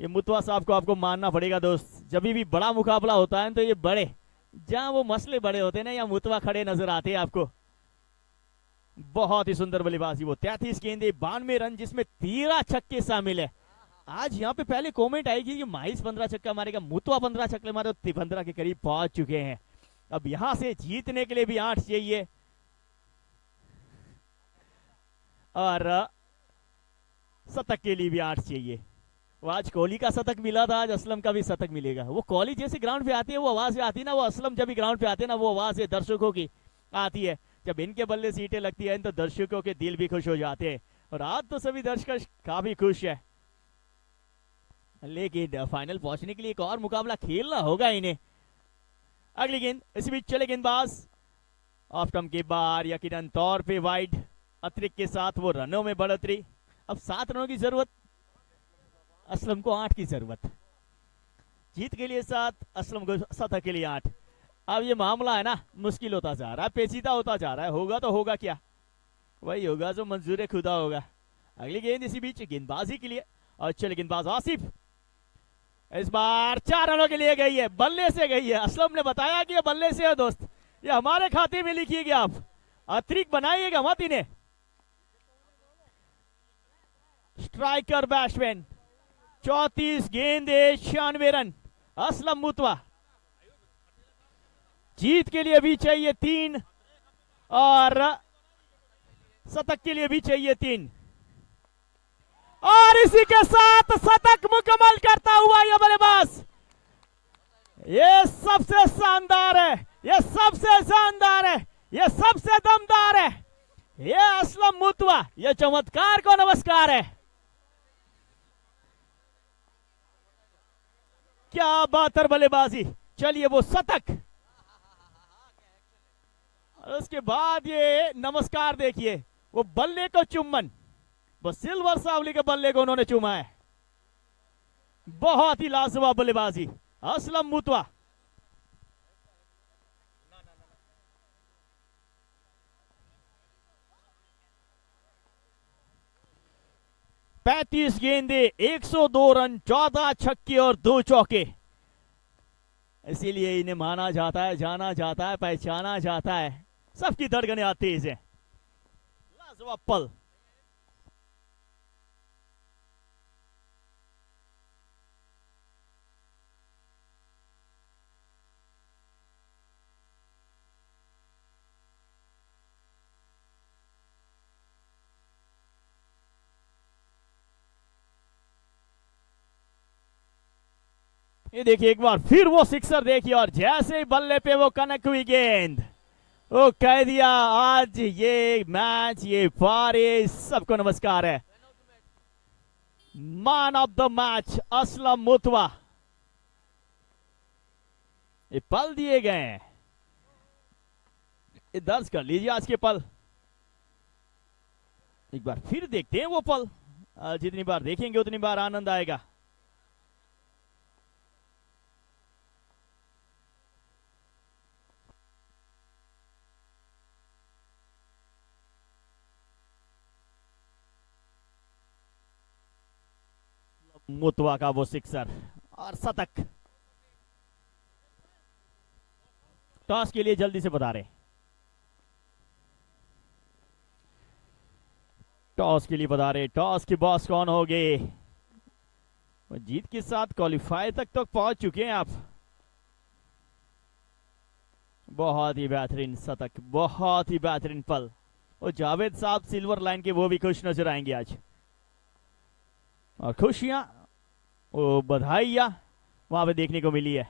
ये मुतवा साहब को आपको मानना पड़ेगा दोस्त। जब भी बड़ा मुकाबला होता है तो ये बड़े, जहां वो मसले बड़े होते हैं ना, या मुतवा खड़े नजर आते हैं आपको। बहुत ही सुंदर बल्लेबाजी। वो 33 गेंदे 92 रन जिसमें 13 छक्के शामिल है। आज यहाँ पे पहले कमेंट आएगी कि माहिस 15 छक्का मारेगा, मुतवा 15 छक्के मारे, 15 के करीब पहुंच चुके हैं। अब यहां से जीतने के लिए भी 8 चाहिए और शतक के लिए भी 8 चाहिए। वो आज कोहली का शतक मिला था, आज असलम का भी शतक मिलेगा। वो कोहली जैसे ग्राउंड पे आती है वो आवाज आती है ना, वो असलम जब भी ग्राउंड पे आते हैं ना, वो आवाज है दर्शकों की आती है। जब इनके बल्ले सीटें लगती है तो दर्शकों के दिल भी खुश हो जाते हैं। और आज तो सभी दर्शक काफी खुश है। लेकिन फाइनल पहुंचने के लिए एक और मुकाबला खेलना होगा इन्हें। अगली गेंद इसी बीच चले गेंदबाज ऑफ स्टंप के बाहर, यकीनन तौर पे वाइड। अतिरिक्त के साथ वो रनों में बढ़ोतरी। अब 7 रनों की जरूरत, असलम को 8 की जरूरत। जीत के लिए 7, असलम को शतक के लिए 8। अब ये मामला है ना, मुश्किल होता जा रहा है, पेचीदा होता जा रहा है। होगा तो होगा क्या, वही होगा जो मंजूर खुदा होगा। अगली गेंद इसी बीच गेंदबाजी के लिए और चले गेंदबाज आसिफ। इस बार 4 रनों के लिए गई है, बल्ले से गई है। असलम ने बताया कि ये बल्ले से है दोस्त, ये हमारे खाते में लिखिएगा आप, अतिरिक्त बनाइएगा मत इन्हें। स्ट्राइकर बैट्समैन, 34 गेंदे 96 रन असलम मुतवा। जीत के लिए भी चाहिए 3 और शतक के लिए भी चाहिए 3। और इसी के साथ शतक मुकम्मल करता हुआ यह बल्लेबाज, ये सबसे शानदार है, ये सबसे शानदार है, ये सबसे दमदार है, ये असलम मुतवा। ये चमत्कार को नमस्कार है। क्या बेहतर बल्लेबाजी। चलिए वो शतक, और उसके बाद ये नमस्कार देखिए, वो बल्ले को चुम्बन, वो सिल्वर सावली के बल्ले को उन्होंने चूमा है। बहुत ही लाजवाब बल्लेबाजी असलम मुतवा। पैंतीस गेंदे 102 रन, 14 छक्के और 2 चौके। इसीलिए इन्हें माना जाता है, जाना जाता है, पहचाना जाता है। सबकी धड़कनें आज तेज है। लाजवाब पल। ये देखिए एक बार फिर वो सिक्सर देखिए, और जैसे ही बल्ले पे वो कनेक्ट हुई गेंद, वो कह दिया आज ये मैच, ये पारी, सबको नमस्कार है। Man of the match Aslam Mutwa, ये पल दिए गए हैं, ये दर्ज कर लीजिए आज के पल। एक बार फिर देखते हैं वो पल, जितनी बार देखेंगे उतनी बार आनंद आएगा। मुतवा का वो सिक्सर और शतक। टॉस के लिए जल्दी से बता रहे, टॉस के लिए बता रहे, टॉस के बॉस कौन होंगे? जीत के साथ क्वालिफाई तक तो पहुंच चुके हैं आप। बहुत ही बेहतरीन शतक, बहुत ही बेहतरीन पल। और जावेद साहब सिल्वर लाइन के वो भी खुश नजर आएंगे आज, और खुशियां, वो बधाइयां वहां पे देखने को मिली है।